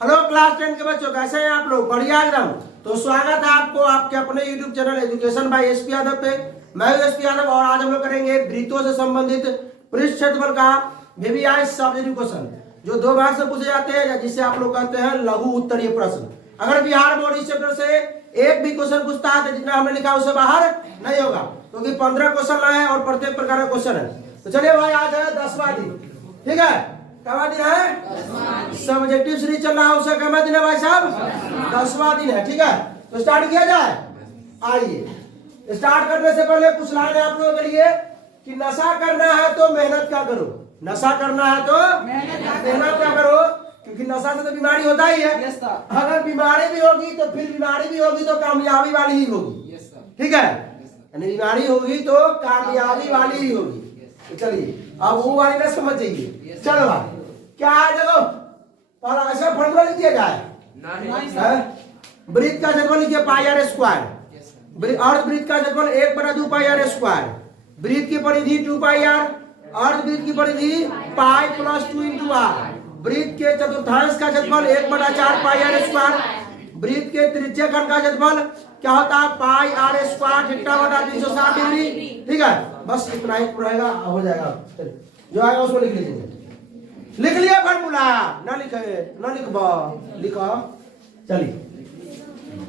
Hello class 10 के बच्चों, कैसे हैं आप लोग? बढ़िया एकदम। तो स्वागत है आपको आपके अपने YouTube channel education by SP Yadav पे। मैं हूं एसपी यादव और आज हम लोग करेंगे वृत्तों से संबंधित पृष्ठ क्षेत्रफल का VVI सब्जेक्टिव क्वेश्चन, जो 2 मार्क्स से पूछे जाते हैं या जिसे आप लोग कहते हैं लघु उत्तरीय प्रश्न। अगर बिहार बोर्ड इस चैप्टर से एक भी क्वेश्चन पूछता है तो जितना हमने लिखा उससे बाहर नहीं होगा, क्योंकि 15 क्वेश्चन लाए हैं और प्रत्येक प्रकार का क्वेश्चन है। तो चलिए भाई, आज है 10वां दिन, ठीक है? क्या दिन है? सब्जेक्टिव सीरीज चल रहा है, उसका क्या दिन है भाई साहब? 10वां दिन है, ठीक है? तो स्टार्ट किया जाए। आइए, स्टार्ट करने से पहले कुछ लाइन है आप लोगों के लिए कि नशा करना है तो मेहनत क्या करो, नशा करना है तो मेहनत क्या करो, क्योंकि नशा से तो बीमारी होता ही है। अगर बीमारी भी होगी तो फिर बीमारी भी होगी तो कामयाबी वाली ही होगी, ठीक है? यानी बीमारी होगी तो कामयाबी वाली ही होगी। तो चलिए, अब वो वाली ना समझ जाइए। चलो भाई, क्या है देखो, पहला ऐसा फॉर्मूला लिख दिया जाए। वृत्त का क्षेत्रफल लिखिए पाई आर स्क्वायर। अर्धवृत्त का क्षेत्रफल 1/2 पाई आर स्क्वायर। वृत्त की परिधि 2 पाई आर, अर्धवृत्त की परिधि पाई प्लस 2 इंटू आर। वृत्त के चतुर्थांश का क्षेत्रफल 1/4 पाई आर स्क्वायर। वृत्त के त्रिज्यखंड का क्षेत्रफल क्या होता है? पाई आर स्क्वायर थीटा बटा 360 डिग्री, ठीक है? बस इतना ही रहेगा, हो जाएगा। जो आएगा उसको लिख लीजिए। लिख लिया फॉर्मूला? ना लिखे ना लिखबा, लिखा। चलिए,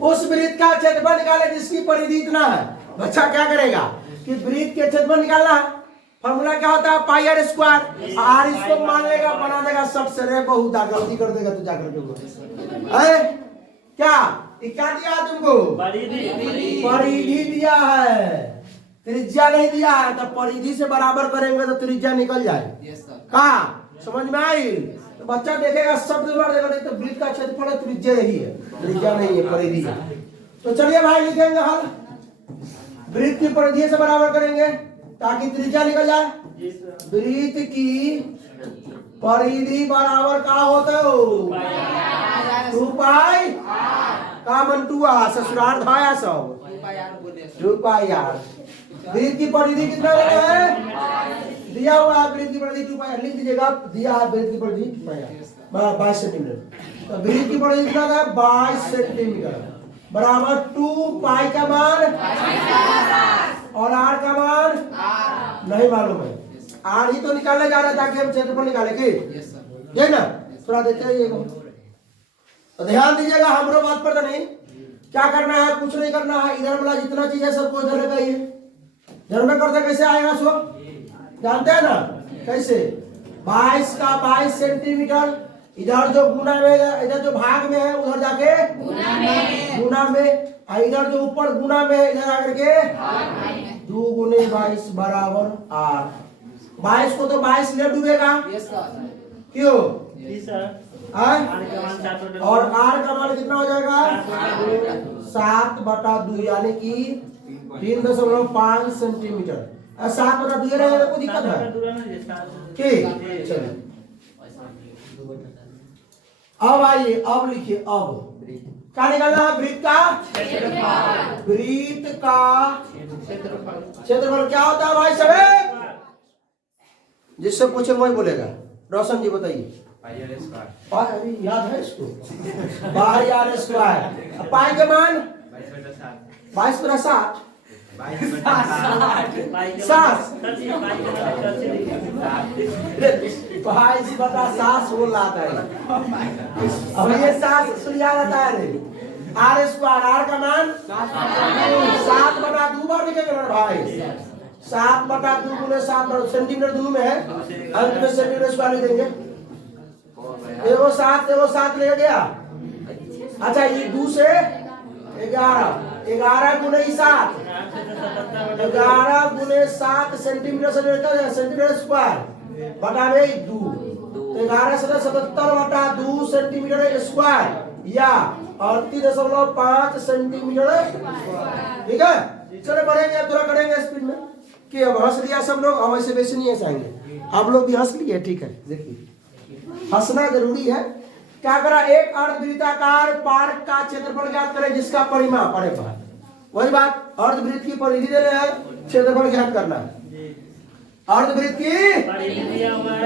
उस वृत्त का क्षेत्रफल निकाले जिसकी परिधि इतना है। बच्चा क्या करेगा कि वृत्त के क्षेत्रफल निकालना है। फॉर्मूला क्या होता है? पाई आर स्क्वायर। आर इसको मान लेगा, बना देगा सब से। रे बहुत गलती कर देगा तू जाकर के। क्या क्या दिया तुमको? परिधि दिया है, त्रिज्या नहीं दिया है। तो परिधि से बराबर करेंगे तो त्रिज्या निकल जाए। कहा समझ में आई? तो बच्चा देखेगा, शब्द मार देगा, नहीं तो वृत्त का क्षेत्रफल त्रिज्या यही है, त्रिज्या नहीं है, परिधि है। तो चलिए भाई, लिखेंगे हल। वृत्त की परिधि से बराबर करेंगे ताकि त्रिज्या निकल जाए। वृत्त की परिधि बराबर का होता है? 2 पाई का मन 2 ससुराल धाया सब 2 पाई आर। वृत्त की परिधि कितना लेना है? दिया हुआ है वृत्त की परिधि 2 पाई, लिख दीजिएगा। दिया है वृत्त की परिधि 2 पाई, 22 सेंटीमीटर। तो वृत्त की परिधि कितना है? 22 सेंटीमीटर बराबर 2 पाई का मान और आर का मान नहीं मालूम है। आर ही तो निकालने जा रहा है ताकि हम क्षेत्रफल निकाले कि ये ना, थोड़ा देखते हैं। तो ध्यान दीजिएगा, हमरो बात पर तो नहीं। क्या करना है? कुछ नहीं करना है। इधर वाला जितना चीज है सबको इधर लगाइए। इधर में करते कैसे आएगा सो जानते हैं ना? कैसे? 22 का 22 सेंटीमीटर। इधर जो गुना में, इधर जो भाग में है उधर जाके गुना में, इधर जो ऊपर गुना में है इधर आकर के 2 गुने 22 बराबर 8। 22 को तो 22 ले डूबेगा, क्यों? और आर का मान कितना हो जाएगा? 7/2, यानी कि 3.5 सेंटीमीटर। 7/2 रहेगा तो कोई दिक्कत है? ठीक, चलिए अब आइए, अब लिखिए। अब क्या निकालना है? वृत्त का वृत्त का क्षेत्रफल क्या होता है भाई साहब? जिससे पूछे वही बोलेगा। रोशन जी बताइए। याद है इसको? पाई आर स्क्वायर। पाई के मान 22/7 22/7 बोल रहा था। अब ये 7 सुनिया रहता है। आर स्क्वायर, आर का मान 7/2 बार लिखेंगे भाई। 7/2 गुने 7 सेंटीमीटर दोनों में है, अंत में सेंटीमीटर स्क्वायर लिख देंगे। एगो 7 ले गया। अच्छा, ये 2 से 11, 11 गुने 7, 11 गुने 7 सेंटीमीटर से लेकर सेंटीमीटर स्क्वायर बटा 2। तो 11 से 77/2 सेंटीमीटर स्क्वायर या 38.5 सेंटीमीटर, ठीक है? चलो बढ़ेंगे, अब थोड़ा करेंगे स्पीड में। कि अब हंस लिया सब लोग, अब ऐसे वैसे नहीं हंसाएंगे। आप लोग भी हंस लिए, ठीक है? देखिए, हंसना जरूरी है। क्या करा? एक अर्धवृत्ताकार पार्क का क्षेत्रफल ज्ञात करें जिसका परिमाप, अरे बात वही बात, अर्धवृत्त की परिधि दे रहे हैं, क्षेत्रफल ज्ञात करना है। अर्धवृत्त की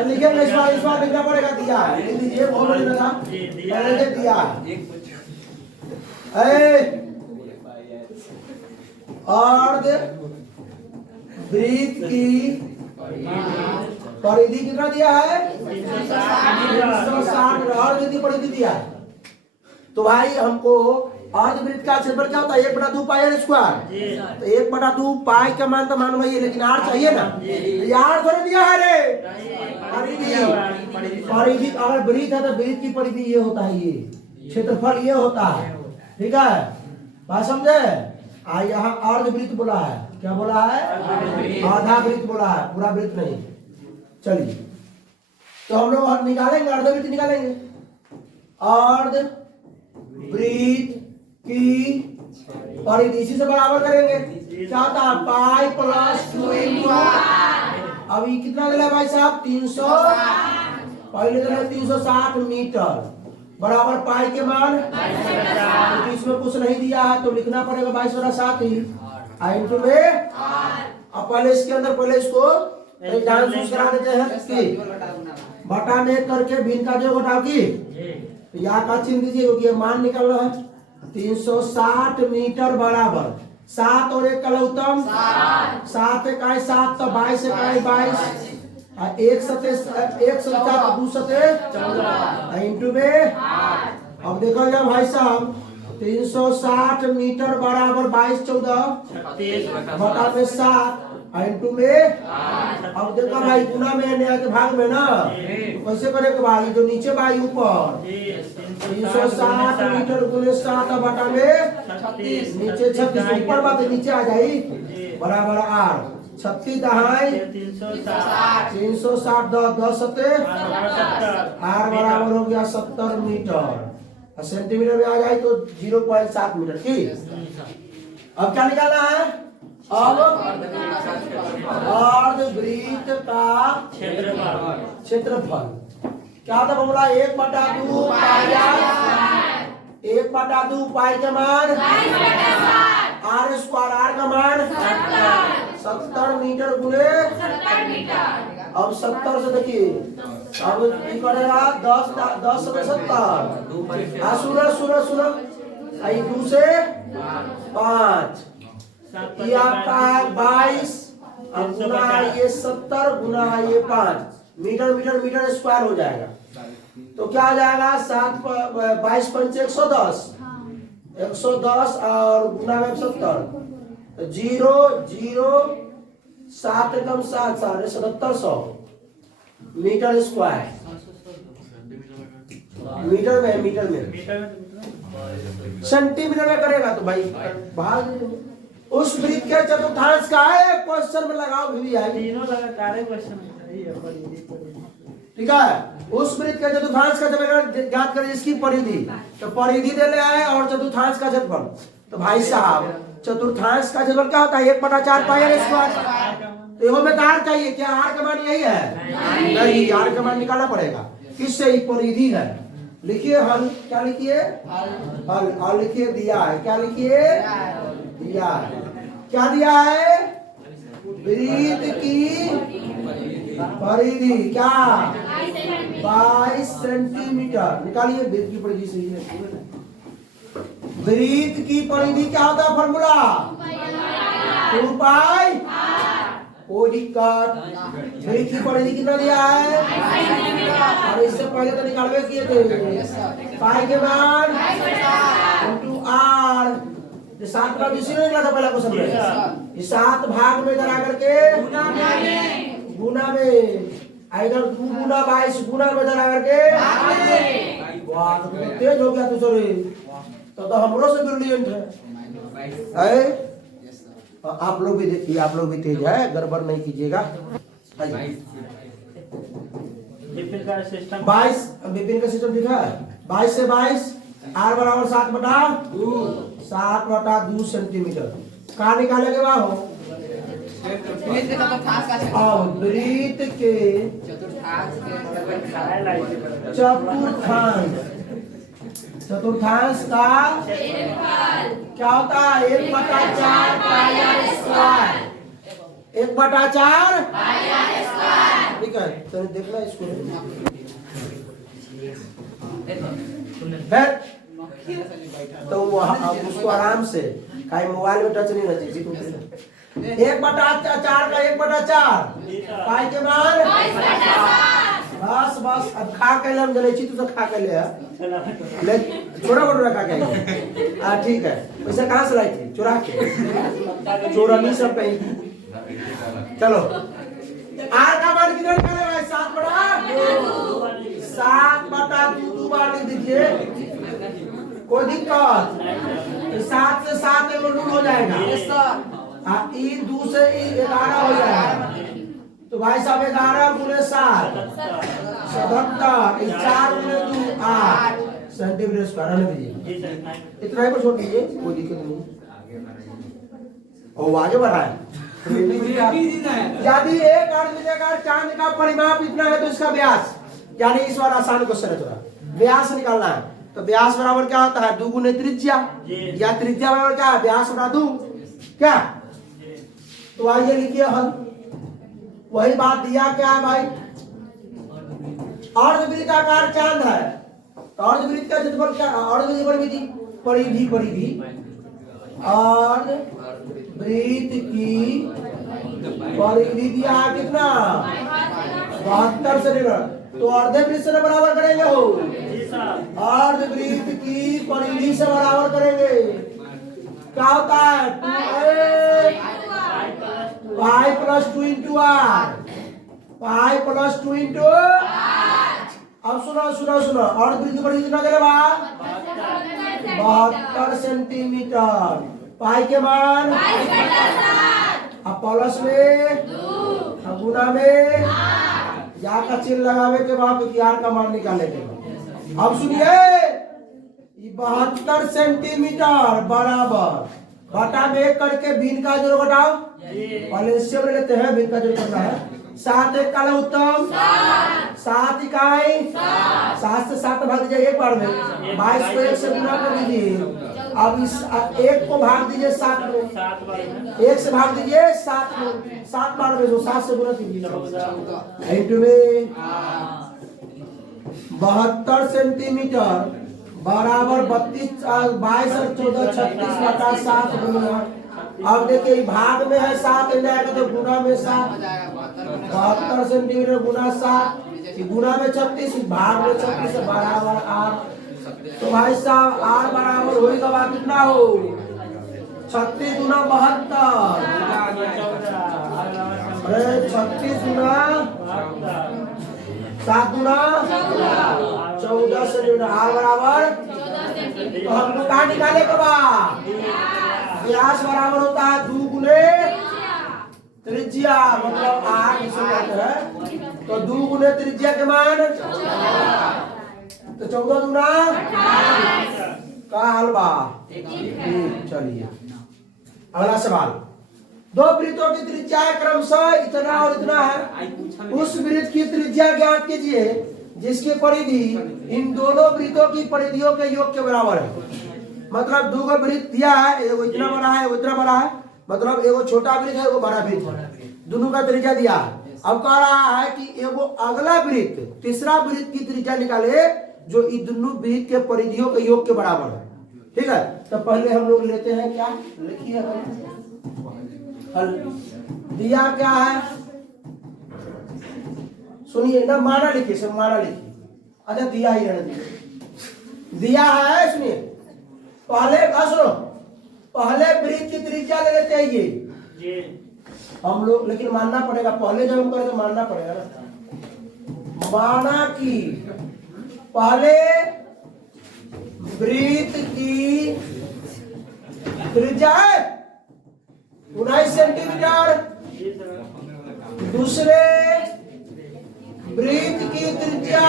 लिखेंगे इस बार लिखना पड़ेगा। दिया है, लिख दीजिए, बहुत बड़ी था पहले से दिया अर्धवृत्त की परिधि कितना दिया है? 360। अर्धवृत्त की परिधि दिया है। तो भाई हमको अर्धवृत्त का क्षेत्रफल क्या होता है? 1/2 पाई आर स्क्वायर। तो 1/2 पाई का मान तो मान वही, लेकिन आर चाहिए ना। यार थोड़ा दिया है रे परिधि। परिधि अगर वृत्त है तो वृत्त की परिधि ये होता है, ये क्षेत्रफल ये होता है। ठीक है, बात समझे? यहाँ अर्धवृत्त बोला है, क्या बोला है? आधा वृत्त बोला है, पूरा वृत्त नहीं। चलिए तो हम लोग निकालेंगे, अर्धवृत्त निकालेंगे। अर्धवृत्त की परिधि इसी से बराबर करेंगे। क्या होता है? पाई प्लस 2 अभी कितना मिला भाई साहब? 300। पहले तो 360 मीटर बराबर पाई के मान, तो इसमें कुछ नहीं दिया है तो लिखना पड़ेगा 22/7 ही इंटू में। अब पहले इसके अंदर पहले इसको डांस करा देते हैं कि बटा में करके भिन्न का जो घटाव की या का चिन्ह दीजिए, क्योंकि मान निकालना है। 360 मीटर बराबर 7 और 1 का लघुत्तम 7 इकाई 7 तो 22 इकाई 22 1 सते 1 सत्ता 2 सते 14 इंटू में। अब देखो जाए भाई साहब 360 मीटर बराबर 22 14 बटा में 7 इंटू में। अब देखो भाई गुना में न्याय के भाग में ना, तो कैसे करेगा भाई? जो नीचे भाई ऊपर 360 मीटर गुने 7 बटा में 36 नीचे 36 ऊपर बात नीचे आ जाए बराबर आर 36 दहाई 360 10 सते आर बराबर हो गया 70 मीटर। सेंटीमीटर में आ जाए तो 0.7 मीटर की। अब क्या निकालना है? अब अर्धवृत्त का क्षेत्रफल क्या था? बोला 1/2 पाई आर 1/2 पाई का मान आर स्क्वायर, आर का मान 70 मीटर गुने। अब 70 से देखिए अब करेगा 10 से 70 सुनो 2 से 5 ये आपका 22 गुना ये 70 गुना ये 5 मीटर मीटर मीटर स्क्वायर हो जाएगा। तो क्या आ जाएगा? 22 पंच 110 और गुना में 70 0 0 7 एकम 7 7,700 मीटर स्क्वायर। मीटर में सेंटीमीटर में करेगा तो भाई भाग उस वृत्त के चतुर्थांश का है। क्वेश्चन में लगाओ भी है, तीनों लगातार क्वेश्चन ठीक है। उस वृत्त के चतुर्थांश का जब ज्ञात करें इसकी परिधि, तो परिधि दे ले आए और चतुर्थांश का क्षेत्रफल। तो भाई साहब चतुर्थांश का क्षेत्रफल क्या होता है? 1/4 पाई आर स्क्वायर। तो में आर चाहिए, क्या आर का मान यही है? नहीं, आर का मान निकालना पड़ेगा। किससे? परिधि है। लिखिए हल, क्या लिखिए? हल। और लिखिए दिया है, क्या लिखिए? दिया है। क्या दिया है? वृत्त की परिधि क्या? 22 सेंटीमीटर। निकालिए वृत्त की परिधि सही है। वृत्त की परिधि क्या होता है? फॉर्मूला 2 पाई कोई दिक्कत। वृत्त की परिधि कितना दिया है? और इससे पहले तो निकालवे किए थे पाई के मान इंटू आर। 7 का इसी में निकला था पहला क्वेश्चन में। 7 भाग में जरा करके गुना में इधर 2 गुना 22 गुना में जरा करके वाह तो तेज हो गया तू सॉरी। तो हमरो से ब्रिलियंट है। आप लोग भी देखिए, आप लोग भी तेज है, गड़बड़ नहीं कीजिएगा। 22 विपिन का सिस्टम दिखा है। 22 से 22 आर बराबर 7/2 सेंटीमीटर। कहा निकालेंगे बाबू? वृत्त के चतुर्थांश का क्या होता है? 1/4 पाई आर स्क्वायर। 1/4 ठीक है। तो देखना इसको फिर तो वहाँ उसको आराम से कहीं मोबाइल में टच नहीं होना चाहिए। 1/4 का 1/4 पाई के मान बस अब खा के हम जले छी तो खा के ले छोटा बड़ा खा के हां ठीक है। वैसे कहां से लाई थी? चुरा के चोरनी सब पे। चलो आर का मान किधर करे भाई? 7/2 बार लिख दीजिए, कोई दिक्कत? 7 से 7 लूट हो जाएगा। ई 2 से 11 हो जाएगा। तो भाई साहब 11 गुने 7 77, 4 गुने 2 8 सेंटीमीटर स्क्वायर रहने दीजिए। इतना ही पर छोड़ दीजिए, कोई दिक्कत नहीं। और आगे बढ़ा है यदि एक अर्धवृत्ताकार चांद का परिमाप इतना है तो इसका व्यास, यानी इस बार आसान क्वेश्चन है थोड़ा, व्यास निकालना है। तो व्यास बराबर क्या होता है? 2 गुने त्रिज्या, या त्रिज्या बराबर क्या है? व्यास बटा 2 क्या? तो आइए लिखिए हल। वही बात दिया क्या है भाई? अर्धवृत्ताकार चांद है तो अर्धवृत्त का क्षेत्रफल क्या? परिधि अर्धवृत्त की परिधि दिया है कितना? 72 सेंटीमीटर। तो अर्धवृत्त से बराबर करेंगे हो, अर्धवृत्त की परिधि से बराबर करेंगे। क्या होता है? 2 प्लस 2 इंटू आर, 5 + 2 इंटू। अब सुनो अर्धवृत्त की परिधि कितना चलेगा? 72 सेंटीमीटर। पाई के मान अब प्लस में अब गुना में या का चिन्ह लगावे के बाद आर का मान निकाले के बाद। अब सुनिए 72 सेंटीमीटर बराबर बटा में 1 करके भिन्न का जोड़ घटाओ। पहले इससे लेते हैं, भिन्न का जोड़ करना है। 7 1 काला उत्तम 7 इकाई 7 से 7 भाग दीजिए एक बार में, 22 को 1 से गुना कर दीजिए। अब इस 1 को भाग दीजिए 7 में, 1 से भाग दीजिए 7 में, 7 बार में 7 से गुना कीजिए। 72 सेंटीमीटर बराबर 22 और 14 36 बटा 7 गुना। अब देखिए भाग में है 7 जाएगा तो गुना में 7, 72 सेंटीमीटर गुना 7, गुना में 36, भाग में 36 बराबर 8। तो भाई साहब आर बराबर होगा बात कितना हो? 36 गुना 72, अरे 36 गुना 7 गुना 14 सेंटीमीटर। आर बराबर तो हमको कहा निकाले के बाद व्यास बराबर होता है 2 गुने त्रिज्या, मतलब 8 है। तो 2 गुने त्रिज्या के मान तो 14 दूना का हलवा। चलिए अगला सवाल। 2 वृत्तों की त्रिज्या क्रमशः इतना और इतना है। उस वृत्त की त्रिज्या ज्ञात कीजिए जिसकी परिधि इन दोनों वृत्तों की परिधियों के योग के बराबर है। मतलब 2 वृत्त दिया है, एगो इतना बड़ा है एगो इतना बड़ा है, मतलब एगो छोटा वृत्त है एगो बड़ा वृत्त है, दोनों का त्रिज्या दिया है। अब कह रहा है कि एगो अगला वृत्त तीसरा वृत्त की त्रिज्या निकाले जो इन दोनों वृत्त के परिधियों के योग के बराबर है। ठीक है, तो पहले हम लोग लेते हैं क्या, लिखिए हल। दिया क्या है सुनिए ना, माना लिखिए, सब माना लिखिए। अच्छा दिया ही रहने दिया है। सुनिए पहले सुनो, पहले वृत्त की त्रिज्या ले लेते हैं ये हम लोग, लेकिन मानना पड़ेगा पहले जब हम करें तो मानना पड़ेगा ना। माना कि पहले वृत्त की त्रिज्या 19 सेंटीमीटर, दूसरे वृत्त की त्रिज्या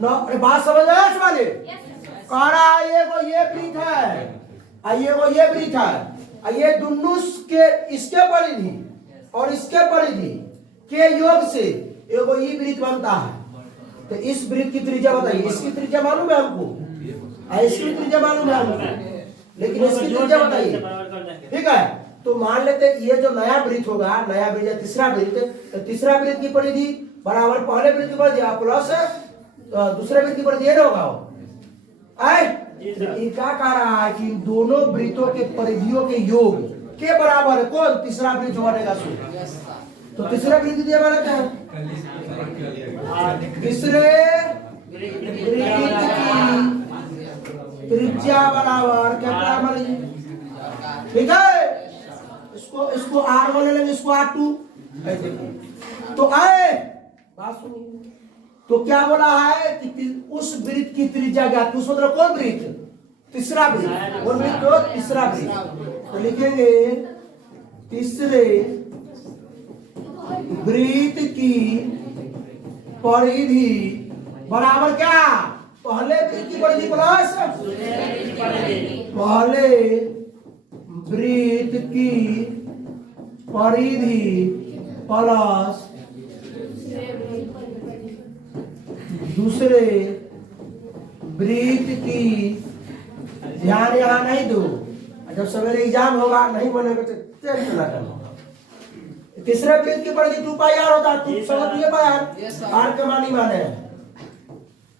9। बात समझ आया वाले? कह रहा ये वो ये वृत्त है, ये वो ये वृत्त है, ये दोनों के इसके परिधि और इसके परिधि के योग से एगो ये वृत्त बनता है। तो इस वृत्त की त्रिज्या बताइए। इसकी त्रिज्या मालूम है हमको, इसकी त्रिज्या मालूम है हमको, लेकिन इसकी त्रिज्या बताइए। ठीक है, तो मान लेते ये जो नया वृत्त होगा, नया वृत्त या तीसरा वृत्त, तो तीसरा वृत्त की परिधि बराबर पहले वृत्त की परिधि प्लस दूसरे वृत्त की परिधि ये ना होगा। आए ये क्या कह रहा है कि दोनों वृत्तों के परिधियों के योग के बराबर है कौन? तीसरा वृत्त जो बनेगा सो। तो तीसरा वृत्त दिया वाला क्या है? तीसरे वृत्त की त्रिज्या बराबर क्या बराबर है? ठीक है, इसको R1 ले लेंगे, इसको R2। तो आए बात सुनिए, तो क्या बोला है कि उस वृत्त की त्रिज्या ज्ञात। उस मतलब कौन वृत्त? तीसरा वृत्त। कौन वृत्त? तो तीसरा वृत्त। तो लिखेंगे तीसरे वृत्त की परिधि बराबर क्या? पहले वृत्त की परिधि प्लस पहले वृत्त की परिधि प्लस दूसरे वृत्त की। ध्यान यहाँ नहीं दो, जब सवेरे एग्जाम होगा नहीं बनेगा तो टेंशन ना करना। तीसरे वृत्त की परिधि 2πr होता है। तू समझ लिए यार? आर के मान ही माने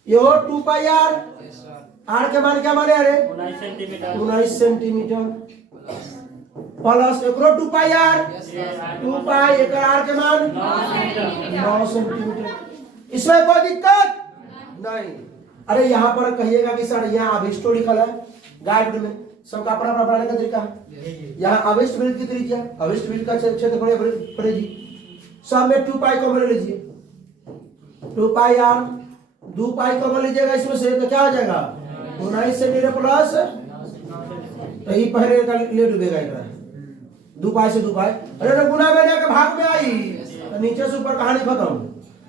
ये हो 2πr। आर के मान क्या माने? अरे 19 सेंटीमीटर प्लस एक 2πr 2π एक आर के मान 9 सेंटीमीटर। इसमें कोई दिक्कत नहीं। अरे यहाँ पर कहिएगा कि सर यहाँ अभिष्टो लिखल है गाइड में, सबका अपना अपना पढ़ने का तरीका है। यहाँ अभिष्ट वृत्त की त्रिज्या, अभिष्ट वृत्त का क्षेत्रफल परिधि सब में 2π को ले लीजिए। 2πr 2π को लीजिएगा इसमें से, तो क्या हो जाएगा? 19 सेंटीमीटर प्लस, तो ये पहले ले डूबेगा इधर 2π से 2π। अरे तो गुना में लेकर भाग में आई तो नीचे से ऊपर कहानी खत्म।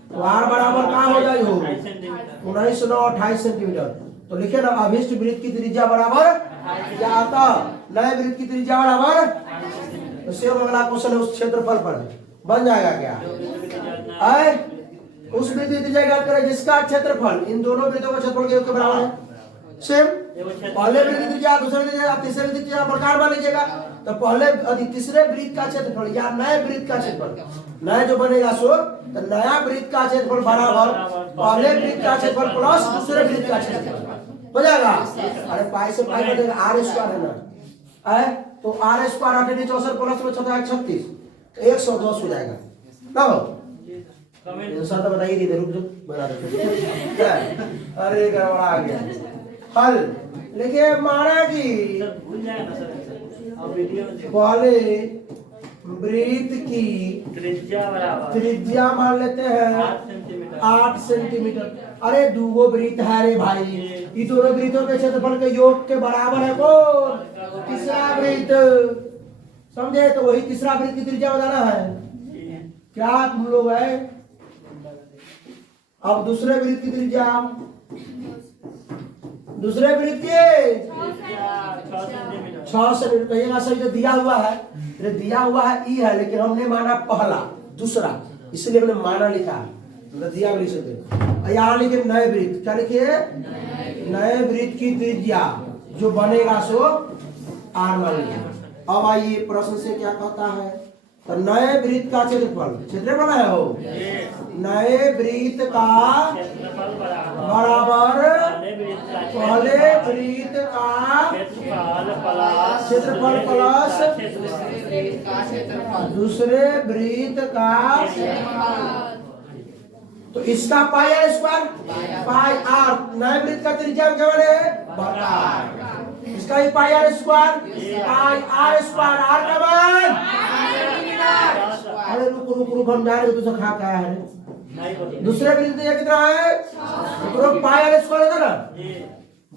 तो आर बराबर कहाँ हो जाए हो? 19 9 28 सेंटीमीटर। तो लिखे ना अभिष्ट वृत्त की त्रिज्या बराबर क्या आता? नए वृत्त की त्रिज्या बराबर। तो सेम अगला क्वेश्चन है उस क्षेत्रफल पर बन जाएगा क्या? आए उस वृत्त की त्रिज्या ज्ञात करें जिसका क्षेत्रफल इन दोनों वृत्तों का क्षेत्रफल के बराबर है। सेम पहले वृत्त की त्रिज्या, दूसरे वृत्त की त्रिज्या, तीसरे वृत्त की त्रिज्या प्रकार मान लीजिएगा। तो पहले तीसरे वृत्त का क्षेत्रफल या नए वृत्त का क्षेत्रफल, नया जो बनेगा सो, तो नया वृत्त का क्षेत्रफल बराबर पहले वृत्त का क्षेत्रफल प्लस दूसरे वृत्त का क्षेत्रफल हो जाएगा। अरे पाई से पाई बनेगा R स्क्वायर है ना? आए तो R स्क्वायर 8 64 प्लस में 36 110 हो जाएगा ना? आंसर तो बताइए दीजिए, रुक जाओ बना देते। अरे गड़बड़ा आ गया। हल लिखिए माना कि पहले वृत्त की त्रिज्या मान लेते हैं 8 सेंटीमीटर। अरे दूगो वृत्त है रे भाई, ये दोनों वृत्तों के क्षेत्रफल के योग के बराबर है कौन? तीसरा वृत्त। समझे? तो वही तीसरा वृत्त की त्रिज्या बताना है क्या तुम लोग है? अब दूसरे वृत्त की त्रिज्या, दूसरे वृत्त के 6 सेंटीमीटर कहिएगा सही। जो दिया हुआ है, दिया हुआ है ई है, लेकिन हमने माना पहला दूसरा, इसलिए हमने माना लिखा। मतलब दिया भी लिख सकते। यहाँ लिखे नए वृत्त, क्या लिखिए? नए वृत्त की त्रिज्या जो बनेगा सो आर मान लिया। अब आइए प्रश्न से क्या कहता है? तो नए वृत्त का क्षेत्रफल, क्षेत्रफल है हो, नए वृत्त का बराबर पहले वृत्त का क्षेत्रफल प्लस दूसरे वृत्त का। तो इसका pi r square, pi r नए वृत्त का त्रिज्या क्या बने? इसका ही pi r square, pi r square r का मान। अरे रुक रुक रुक हम जा रहे हो, तुझे खा क्या है? दूसरे वृत्त का कितना है? तो पाई आर स्क्वायर होता ना?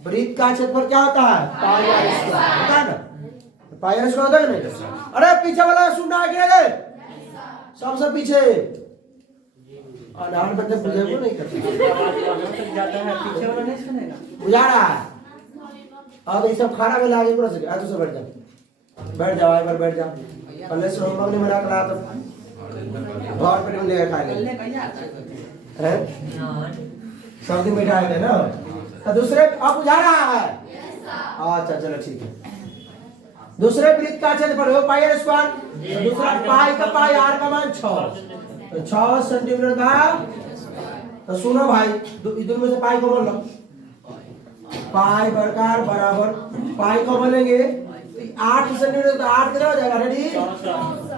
वृत्त का क्षेत्रफल क्या होता है? पाई आर स्क्वायर होता है ना? पाई आर स्क्वायर होता है नहीं? अरे पीछे वाला सुनना है, सबसे पीछे आधार बटन बुझे को नहीं करते जाता है, पीछे वाला नहीं सुनेगा, बुझा रहा है। अब ये सब खाना में लागे पूरा से, आ तो सब बैठ जा, बैठ जाओ, एक बार बैठ जाओ। पहले से हम लोग ने मना करा तो घर पे नहीं लेकर खाएंगे हैं, सब दिन बैठा है ना। तो दूसरे अब बुझा रहा है? अच्छा चलो ठीक है। दूसरे वृत्त का क्षेत्रफल हो पाई आर स्क्वायर, दूसरा पाई का पाई आर का मान 6, तो 6 सेंटीमीटर का। तो सुनो भाई, इधर में से पाई को बोल लो, पाई बरकार बराबर पाई को बोलेंगे 8 सेंटीमीटर, तो 8 कितना हो जाएगा, रेडी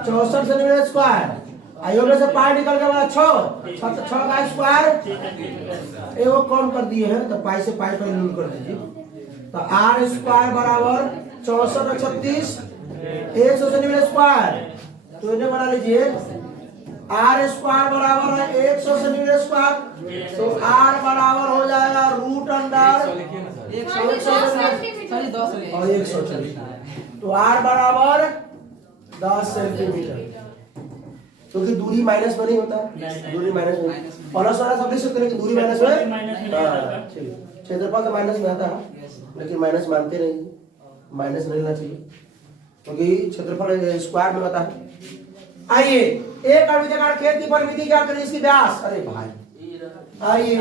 64 सेंटीमीटर स्क्वायर। आइयो में से पाई निकल के बाद 6 का स्क्वायर वो कम कर दिए हैं, तो पाई से पाई पर लूट कर दीजिए। तो आर स्क्वायर बराबर 64 और 36 100 सेंटीमीटर स्क्वायर। तो इन्हें बना लीजिए, आर स्क्वायर बराबर है 100 सेंटीमीटर स्क्वायर, तो आर बराबर हो जाएगा रूट अंडर 140, तो आर बराबर 10 सेंटीमीटर। क्योंकि दूरी माइनस में नहीं होता, दूरी माइनस में प्लस वाला सब लिख सकते हैं कि दूरी माइनस में, क्षेत्रफल तो माइनस में आता है, लेकिन माइनस मानते नहीं, माइनस नहीं लेना चाहिए क्योंकि क्षेत्रफल स्क्वायर में होता है। आइए, एक अभिजगार खेत की परिमिति क्या करें, इसकी व्यास। अरे भाई आइए,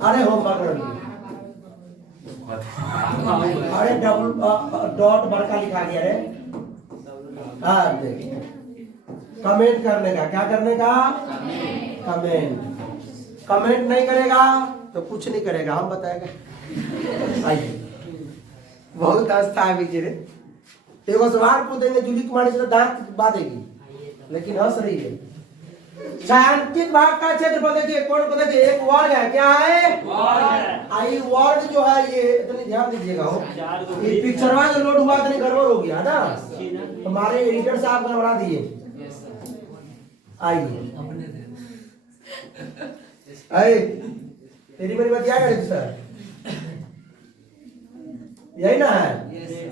अरे होमवर्क कर लीजिए, अरे डबल डॉट बड़का लिखा गया है। हाँ देखिए, कमेंट करने का, क्या करने का, कमेंट नहीं करेगा तो कुछ नहीं करेगा, हम बताएगा। आइए, बहुत आस्था है बीच रे, देखो सवाल पूछेंगे जूली कुमारी से दांत बांधेगी, लेकिन हंस रही है। छायांकित भाग का क्षेत्रफल देखिए, कौन को देखिए, एक वर्ग है, क्या है, आई वर्ग जो है ये, इतनी ध्यान दीजिएगा हो, ये पिक्चरवा जो लोड हुआ इतनी गड़बड़ हो गया ना, हमारे एडिटर साहब गड़बड़ा दिए। आइए, अरे तेरी मेरी बात क्या करें सर, यही ना है।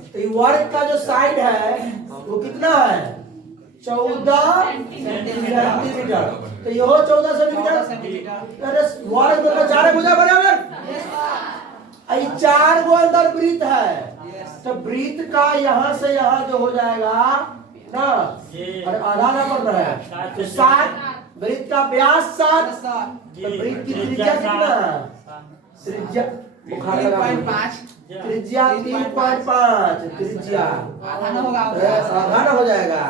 तो वर्ग का जो साइड है वो कितना है, 14 सेंटीमीटर, तो ये हो 14 सेंटीमीटर। अरे वर्ग में 4 भुजा बराबर, आई 4 गो अंदर वृत्त है, तो वृत्त का यहाँ से यहाँ जो हो जाएगा ना, अरे आधा ना पड़ रहा है, तो 7, वृत्त का व्यास 7, तो वृत्त की त्रिज्या कितना, त्रिज्या 3.5, त्रिज्या 3.5, त्रिज्या आधा ना हो जाएगा।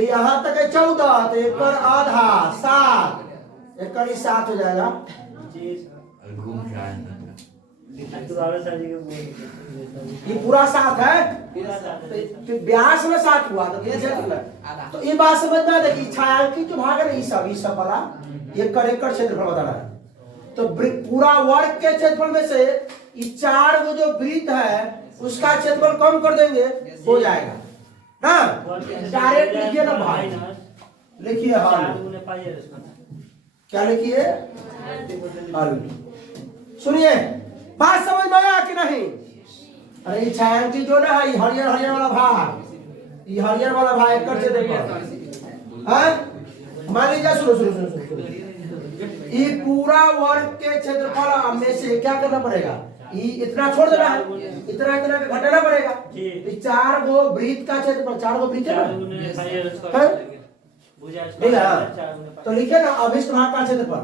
यहाँ तक है 14, तो एक पर आधा 7, एक कर 7 हो जाएगा। ये पूरा 7 है, तो व्यास में 7 हुआ, तो ये बात समझना है कि छायांकित जो भाग है ना, ये सब वाला एकड़ क्षेत्रफल बताना है। तो पूरा वर्ग के क्षेत्रफल में से ये 4 गो जो वृत्त है उसका क्षेत्रफल कम कर देंगे, हो जाएगा ना। डायरेक्ट लिखिए ना भाई, लिखिए हल, क्या लिखिए, हल। सुनिए, बात समझ में आया कि नहीं। अरे ये छायांकित जो ना है, हरियर हरियर वाला भाग, ये हरियर वाला भाग एकड़ क्षेत्रफल, मान लीजिए, सुनो, ये पूरा वर्ग के क्षेत्रफल में से क्या करना पड़ेगा, ये इतना छोड़ देना है, इतना इतना घटाना पड़ेगा। 4 गो वृत्त का क्षेत्रफल, 4 गो वृत्त है ना, तो लिखिए ना अभिष्ट भाग का क्षेत्रफल,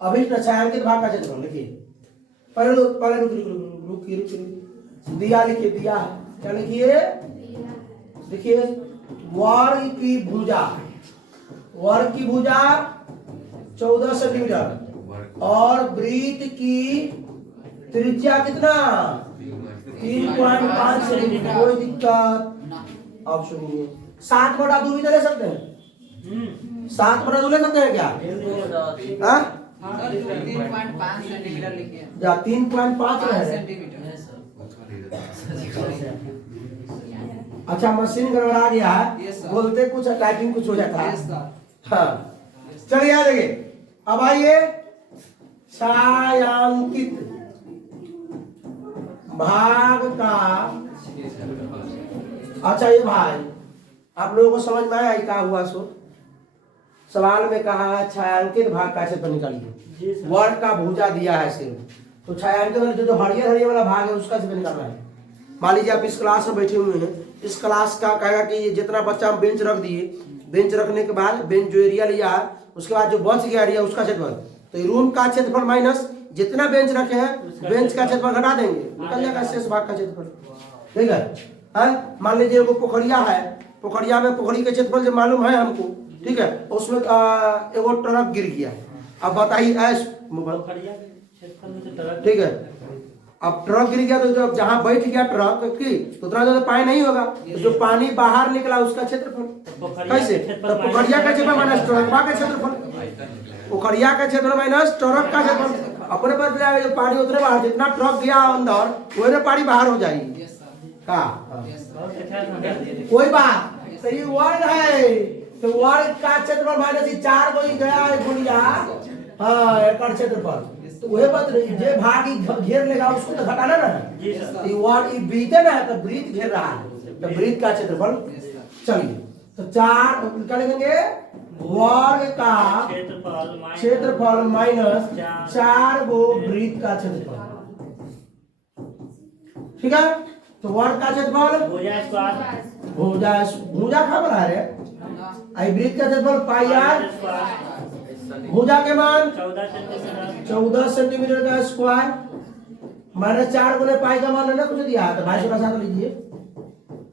अभिष्ट छायांकित भाग का क्षेत्रफल लिखिए। पहले रुकिए, दिया लिखिए, दिया क्या लिखिए, देखिए वर्ग की भुजा, वर्ग की भुजा 14 सेंटीमीटर और वृत्त की त्रिज्या कितना, 3.5 सेंटीमीटर, कोई दिक्कत। अब सुनिए, 7/2 भी ले सकते हैं, 7/2 ले सकते हैं क्या, 3.5 सेंटीमीटर लिखिए, 3.5 सेंटीमीटर। अच्छा, मशीन गड़बड़ा गया है, बोलते कुछ टाइपिंग कुछ हो जाता है। हाँ चलिए, आ देखिए, अब आइए, छायांकित भाग का, अच्छा ये भाई आप लोगों को समझ में आया क्या हुआ, सो सवाल में कहा छायांकित भाग का क्षेत्रफल निकालिए, वर्ग का भुजा दिया है सिर्फ, तो छायांकित वाला जो हरियर हरियर वाला भाग है उसका क्षेत्रफल निकालना है। मान लीजिए आप इस क्लास में बैठे हुए हैं, इस क्लास का कहेगा कि जितना बच्चा हम बेंच रख दिए, बेंच रखने के बाद बेंच जो एरिया लिया है उसके बाद जो बच गया एरिया उसका क्षेत्रफल, तो रूम का क्षेत्रफल माइनस जितना बेंच रखे हैं बेंच का क्षेत्रफल घटा देंगे, निकल जाएगा शेष भाग का क्षेत्रफल। ठीक है। मान लीजिए वो पोखरिया है, पोखरिया में पोखरी के क्षेत्रफल जो मालूम है हमको, ठीक है, उसमें एगो ट्रक गिर गया। अब बताइए ठीक है, अब ट्रक गिर गया तो जब जहाँ बैठ गया ट्रक की तो उतना ज्यादा पानी नहीं होगा, तो जो पानी बाहर निकला उसका क्षेत्रफल कैसे, तो पोखरिया का क्षेत्रफल माइनस ट्रकवा का क्षेत्रफल, पोखरिया का क्षेत्रफल माइनस ट्रक का क्षेत्रफल अपने पास जाएगा। जो पानी उतने बाहर, जितना ट्रक गया अंदर वही पानी बाहर हो जाएगी का। कोई बात तो ये वर्ग है, तो वर्ग का क्षेत्रफल माइनस 4 कोई गया है गुणिया हाँ एकड़ क्षेत्रफल, तो वही बात नहीं, जे भाग घेर लेगा उसको तो घटाना ना। ये वर्ग बीते ना तो वृत्त घेर रहा है, तो वृत्त का क्षेत्रफल। चलिए तो 4 क्या लिखेंगे, वर्ग का क्षेत्रफल माइनस 4 गो वृत्त का क्षेत्रफल, ठीक है। तो वर्ग का क्षेत्रफल भुजा खा बना रहे, आई वृत्त का क्षेत्रफल पाई आर, भुजा के मान 14 सेंटीमीटर का स्क्वायर, माइनस 4 गुने पाई का मान है ना कुछ दिया है तो 22 का साथ लीजिए,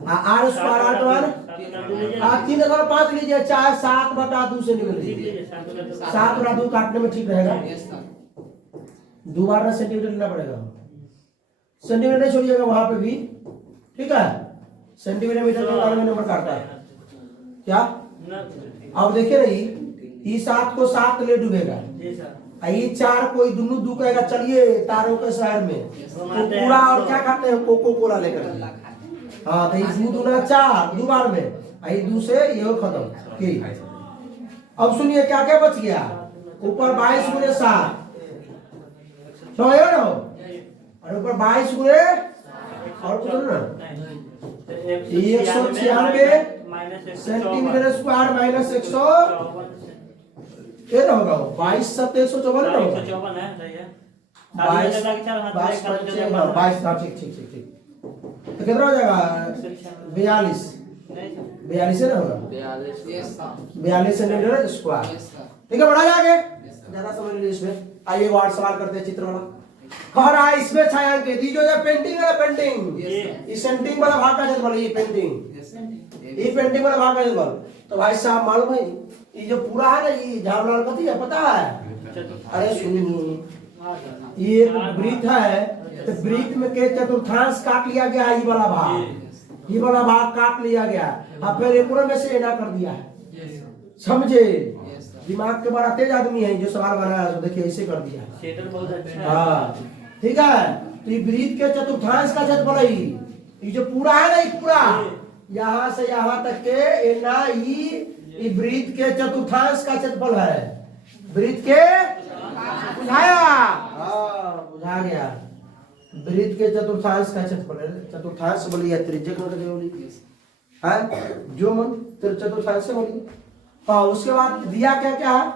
आर स्क्वायर आर वन 3.5 लीजिए, 7/2 सेंटीमीटर, 7/2 काटने में ठीक रहेगा, दोबारा सेंटीमीटर लेना पड़ेगा, सेंटीमीटर नहीं छोड़िएगा वहां पे भी, ठीक है। सेंटीमीटर मीटर के बारे में नंबर काटता है क्या। अब देखिए नहीं, ये 7 को 7 ले डूबेगा, ये 4 कोई दोनों दू कहेगा चलिए तारों के शहर में तो पूरा और क्या खाते हैं कोको कोला लेकर, हाँ तो ये 2 दूना 4 दो बार में, ये 2 से ये खत्म की। अब सुनिए क्या क्या बच गया, ऊपर 22 गुने 7 समझ ना, और ऊपर 22 गुने और कुछ ना 196 सेंटीमीटर स्क्वायर माइनस 100 ये ना होगा 22 7 154 ना होगा 22 ठीक ठीक ठीक ठीक, तो कितना हो जाएगा 42 है ना होगा 42 सेंटीमीटर स्क्वायर, ठीक है। बढ़ा आगे ज्यादा समझ लीजिए इसमें। आइए वार्ड सवाल करते हैं चित्र वाला, कह रहा है इसमें छायांकित ये जो है पेंटिंग है, पेंटिंग ये सेंटिंग वाला भाग का क्षेत्रफल, ये पेंटिंग वाला भाग का क्षेत्रफल, तो भाई साहब मालूम है ये जो पूरा है ना ये झामलाल कथी है पता है, अरे सुनिए ये वृत्त है, तो वृत्त में के चतुर्थांश काट लिया गया है, ये वाला भाग काट लिया गया, अब फिर एक में से ना कर दिया है, समझे। दिमाग के बड़ा तेज आदमी है जो सवाल बनाया, तो देखिए ऐसे कर दिया, हाँ ठीक है। तो ये वृत्त के चतुर्थांश का क्षेत्रफल है, ये जो पूरा है ना ये पूरा यहाँ से यहाँ तक के ना ये वृत्त के चतुर्थांश का क्षेत्रफल है, वृत्त के बुझाया, हाँ बुझा गया, वृत्त के चतुर्थांश का क्षेत्रफल है, चतुर्थांश बोलिए त्रिज्यक बोलिए, हाँ जो मन चतुर्थांश से बोलिए। हाँ उसके बाद दिया क्या क्या है,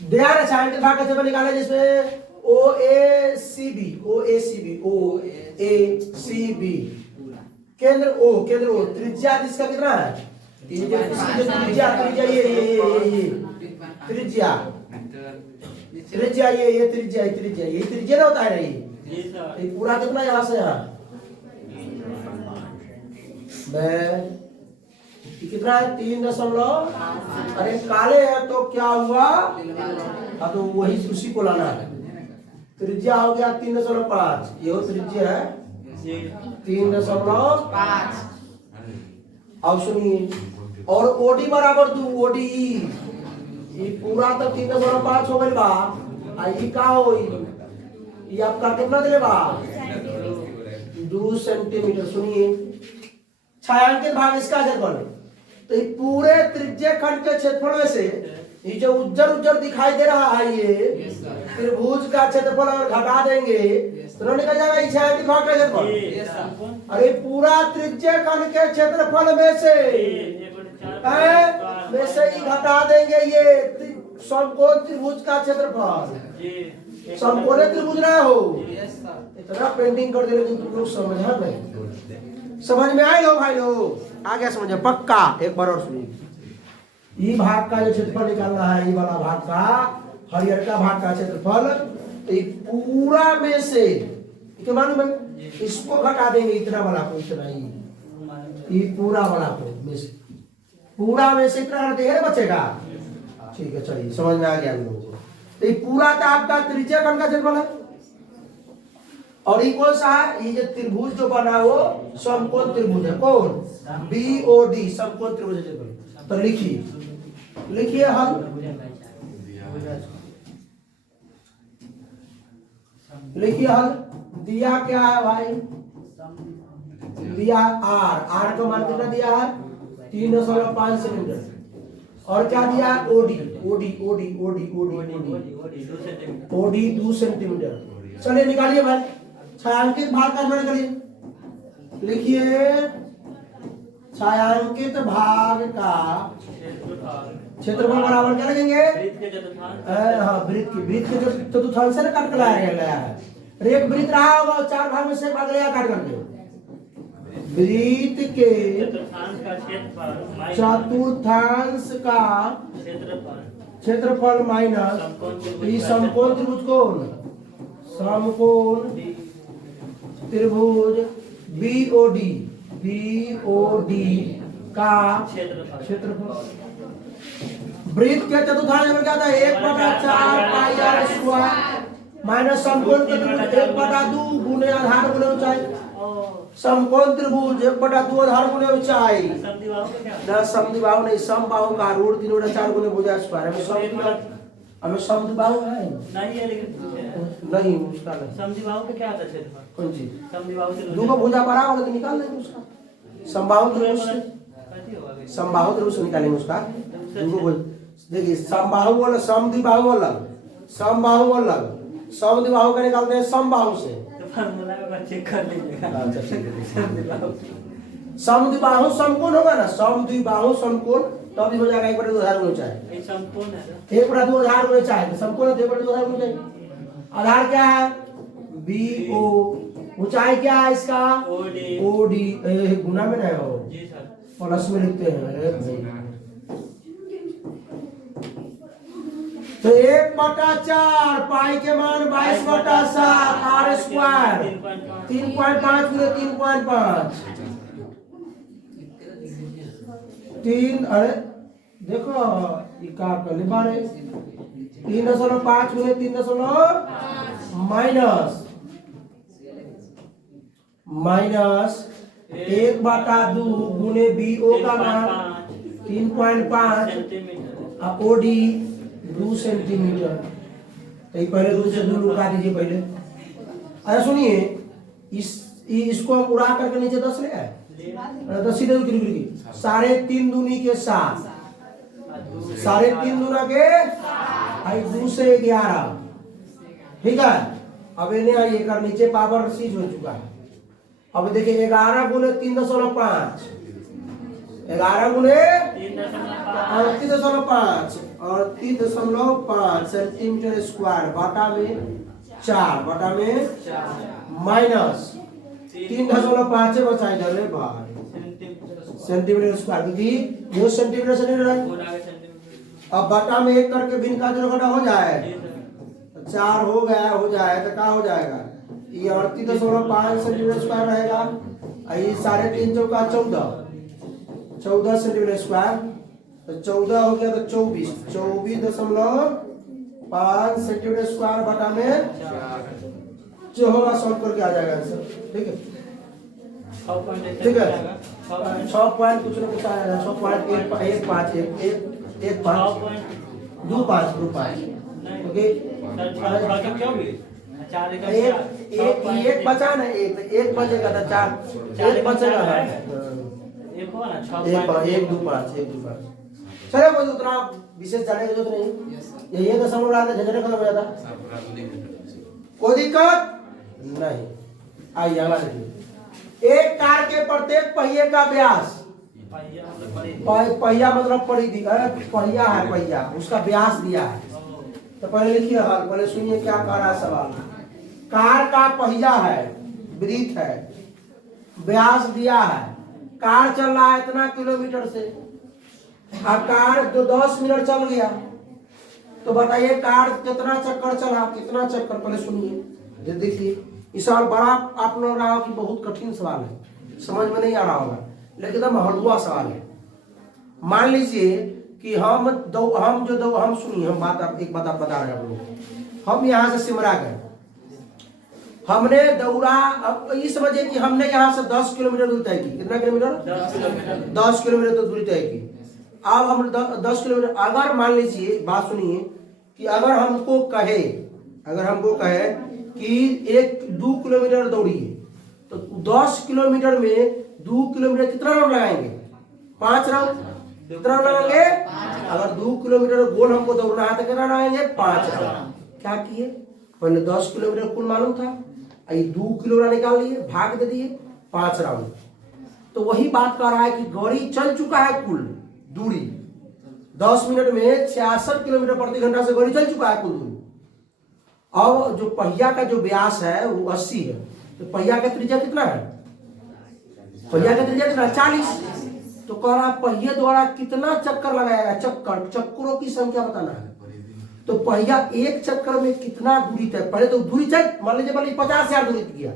दिया ना छायांकित भाग का क्षेत्रफल निकाले जिसमें OACB केंद्र O त्रिज्या जिसका कितना है, त्रिज्या ये त्रिज्या ना होता है ये पूरा कितना यहाँ से यहाँ कितना है 3 अरे काले है तो क्या हुआ, हाँ तो वही उसी को लाना है, त्रिज्या हो गया 3.5, ये त्रिज्या है 3.5। अब सुनिए और OD बराबर 2 OD ये पूरा तो 3.5 हो गई बा, ये का हो ये आपका कितना दिले बा 2 सेंटीमीटर। सुनिए छायांकित भाग इसका क्षेत्रफल, तो ये पूरे त्रिज्य खंड के क्षेत्रफल में से ये जो उज्जर दिखाई दे रहा है ये त्रिभुज का क्षेत्रफल अगर घटा देंगे तो निकल जाएगा ये छायांकित भाग का क्षेत्रफल। अरे पूरा त्रिज्य खंड के क्षेत्रफल में से ही घटा देंगे ये समकोण त्रिभुज का क्षेत्रफल, समकोण त्रिभुज ना हो, इतना पेंटिंग कर दे लेकिन तुम लोग समझा नहीं, समझ में आए लो भाई लोग, आ गया समझ पक्का। एक बार और सुनिए, ये भाग का जो क्षेत्रफल निकालना है, ये वाला भाग का हरियर का भाग का क्षेत्रफल, तो पूरा में से क्या मालूम है? इसको घटा देंगे इतना वाला को, इतना ही, ये पूरा वाला को में से, पूरा में से इतना घटाते हैं बचेगा। ठीक है चलिए समझ में आ गया हम लोगों को। तो ये पूरा था आपका त्रिज्या कण का क्षेत्रफल है। और ये कौन सा है? ये जो त्रिभुज जो बना वो समकोण त्रिभुज है। कौन? BOD समकोण त्रिभुज है। तो लिखिए हल। लिखिए हल। दिया क्या है भाई? दिया R का मान कितना दिया है? 3.5 सेंटीमीटर। और क्या दिया? OD 2 centimetre. चलिए निकालिए भाई, छायांकित भाग का मान निकालिए। लिखिए छायांकित भाग का क्षेत्रफल बराबर क्या लगेंगे? हाँ वृत्त के चतुर्थांश से ना काट कर लाया गया है। एक वृत्त रहा होगा 4 भाग में से भाग लिया काट करके। वृत्त के चतुर्थांश का क्षेत्रफल माइनस समकोण त्रिभुज कौन? समकोण त्रिभुज BOD का क्षेत्रफल। वृत्त के चतुर्थांश में क्या था? 1/4 पाई r स्क्वायर माइनस समकोण त्रिभुज 1/2 गुने आधार गुने ऊंचाई। समकोण त्रिभुज 1/2 आधार गुने ऊंचाई। ना समद्विबाहु नहीं, समबाहु का रूट 3/4 गुने भुजा स्क्वायर। हमें समद्विबाहु है नहीं है, लेकिन नहीं उसका नहीं। समद्विबाहु का क्या आता है क्षेत्रफल? कौन चीज? समद्विबाहु से दो का भुजा बराबर होगा तो निकाल देंगे उसका। समबाहु त्रिभुज से, कैसे होगा? समबाहु त्रिभुज से निकालेंगे उसका। देखिए समबाहु वाला समद्विबाहु अलग, समबाहु अलग, समद्विबाहु का निकालते हैं समबाहु से। तो फार्मूला एक बार चेक कर लीजिएगा। अच्छा ठीक है। समद्विबाहु समद्विबाहु समकोण होगा ना, समद्विबाहु समकोण तब भी हो जाएगा 1/2 आधार गुने ऊंचाई। ये समकोण है ना? 1/2 आधार गुने ऊंचाई तो समकोण है 1/2 आधार गुने ऊंचाई। आधार क्या है? BO। ऊंचाई क्या है इसका? OD। गुना में नहीं हो, जी सर। प्लस में लिखते हैं। तो 1/4 पाई के मान 22/7 R स्क्वायर 3.5 गुने 3.5 3। अरे देखो ये का कर ले बारे 3.5 गुने 3 माइनस 1/2 गुने BO का मान 3.5 सेंटीमीटर। OD 2 centimetre. तो पहले 2 से 2 लुका दीजिए पहले। अरे सुनिए इसको हम उड़ा करके नीचे 10 ले आए तो सीधे उतरी गिरी 3.5 दूनी के 7 3.5 दूना के 2 से 11। ठीक है। अब इन्हें आइए कर नीचे पावर सीज हो चुका है। अब देखिए 11 गुने 3.5 11 गुने 3.5 और 3.5 सेंटीमीटर स्क्वायर बटा में 4 माइनस 3.5 बचा इधर है भाई सेंटीमीटर स्क्वायर, क्योंकि जो सेंटीमीटर से नहीं रहा। अब बटा में 1 करके भिन्न का जो घटा हो जाए 4 हो गया हो जाए तो क्या हो जाएगा? ये 38.5 सेंटीमीटर स्क्वायर रहेगा। ये 3.5 चौका 14 सेंटीमीटर स्क्वायर। तो 14 हो गया तो 24.5 सेंटीमीटर स्क्वायर बटा में जो होगा सॉल्व करके आ जाएगा आंसर। ठीक है ठीक है 6 पॉइंट कुछ ना कुछ आएगा। 6.151 ओके। एक बचा ना, एक बचेगा तो 4 एक बचेगा। 1.2 चलो कोई उतना विशेष जाने की जरूरत नहीं। ये तो समझ रहा था झंझट खत्म हो जाता। कोई दिक्कत नहीं। आइए अगला देखिए। एक कार के प्रत्येक पहिए का व्यास, पहिया मतलब पहिया है, पहिया उसका व्यास दिया है। तो पहले लिखिए हल। पहले सुनिए क्या कह रहा है सवाल। कार का पहिया है, वृत्त है, व्यास दिया है, कार चल रहा है इतना किलोमीटर से। अब कार जो 10 मिनट चल गया तो बताइए कार कितना चक्कर चला, कितना चक्कर। पहले सुनिए देखिए इस सवाल बड़ा आप लोग रहा हो कि बहुत कठिन सवाल है, समझ में नहीं आ रहा होगा, लेकिन एकदम हलवा सवाल है। मान लीजिए कि हम सुनिए, हम एक बात आप बता रहे हैं आप लोग। हम यहाँ से सिमरा गए, हमने दौड़ा, अब ये समझिए कि हमने यहाँ से 10 किलोमीटर दूरी तय की। कितना किलोमीटर? 10 किलोमीटर तो दूरी तय की। अब हम 10 किलोमीटर, अगर मान लीजिए, बात सुनिए, कि अगर हमको कहे कि 2 किलोमीटर दौड़िए, तो 10 किलोमीटर में 2 किलोमीटर कितना राउंड लगाएंगे? 5 राउंड। कितना राउंड लगाएंगे? अगर 2 किलोमीटर गोल हमको दौड़ना है तो कितना लगाएंगे? 5 राउंड। क्या किए? पहले 10 किलोमीटर कुल मालूम था, 2 किलोमीटर निकाल लिए, भाग दे दिए, 5 राउंड। तो वही बात कर रहा है कि गाड़ी चल चुका है कुल दूरी 10 मिनट में 66 किलोमीटर प्रति घंटा से गाड़ी चल चुका है कुल दूरी। अब जो पहिया का जो व्यास है वो 80 है, तो पहिया का त्रिज्या कितना है? पहिया का त्रिज्या कितना? 40। तो कह रहा पहिए द्वारा कितना चक्कर लगाएगा? चक्करों की संख्या बताना है। तो पहिया एक चक्कर में कितना दूरी तय, पहले तो दूरी चल, मान लीजिए 50,000 दूरी किया,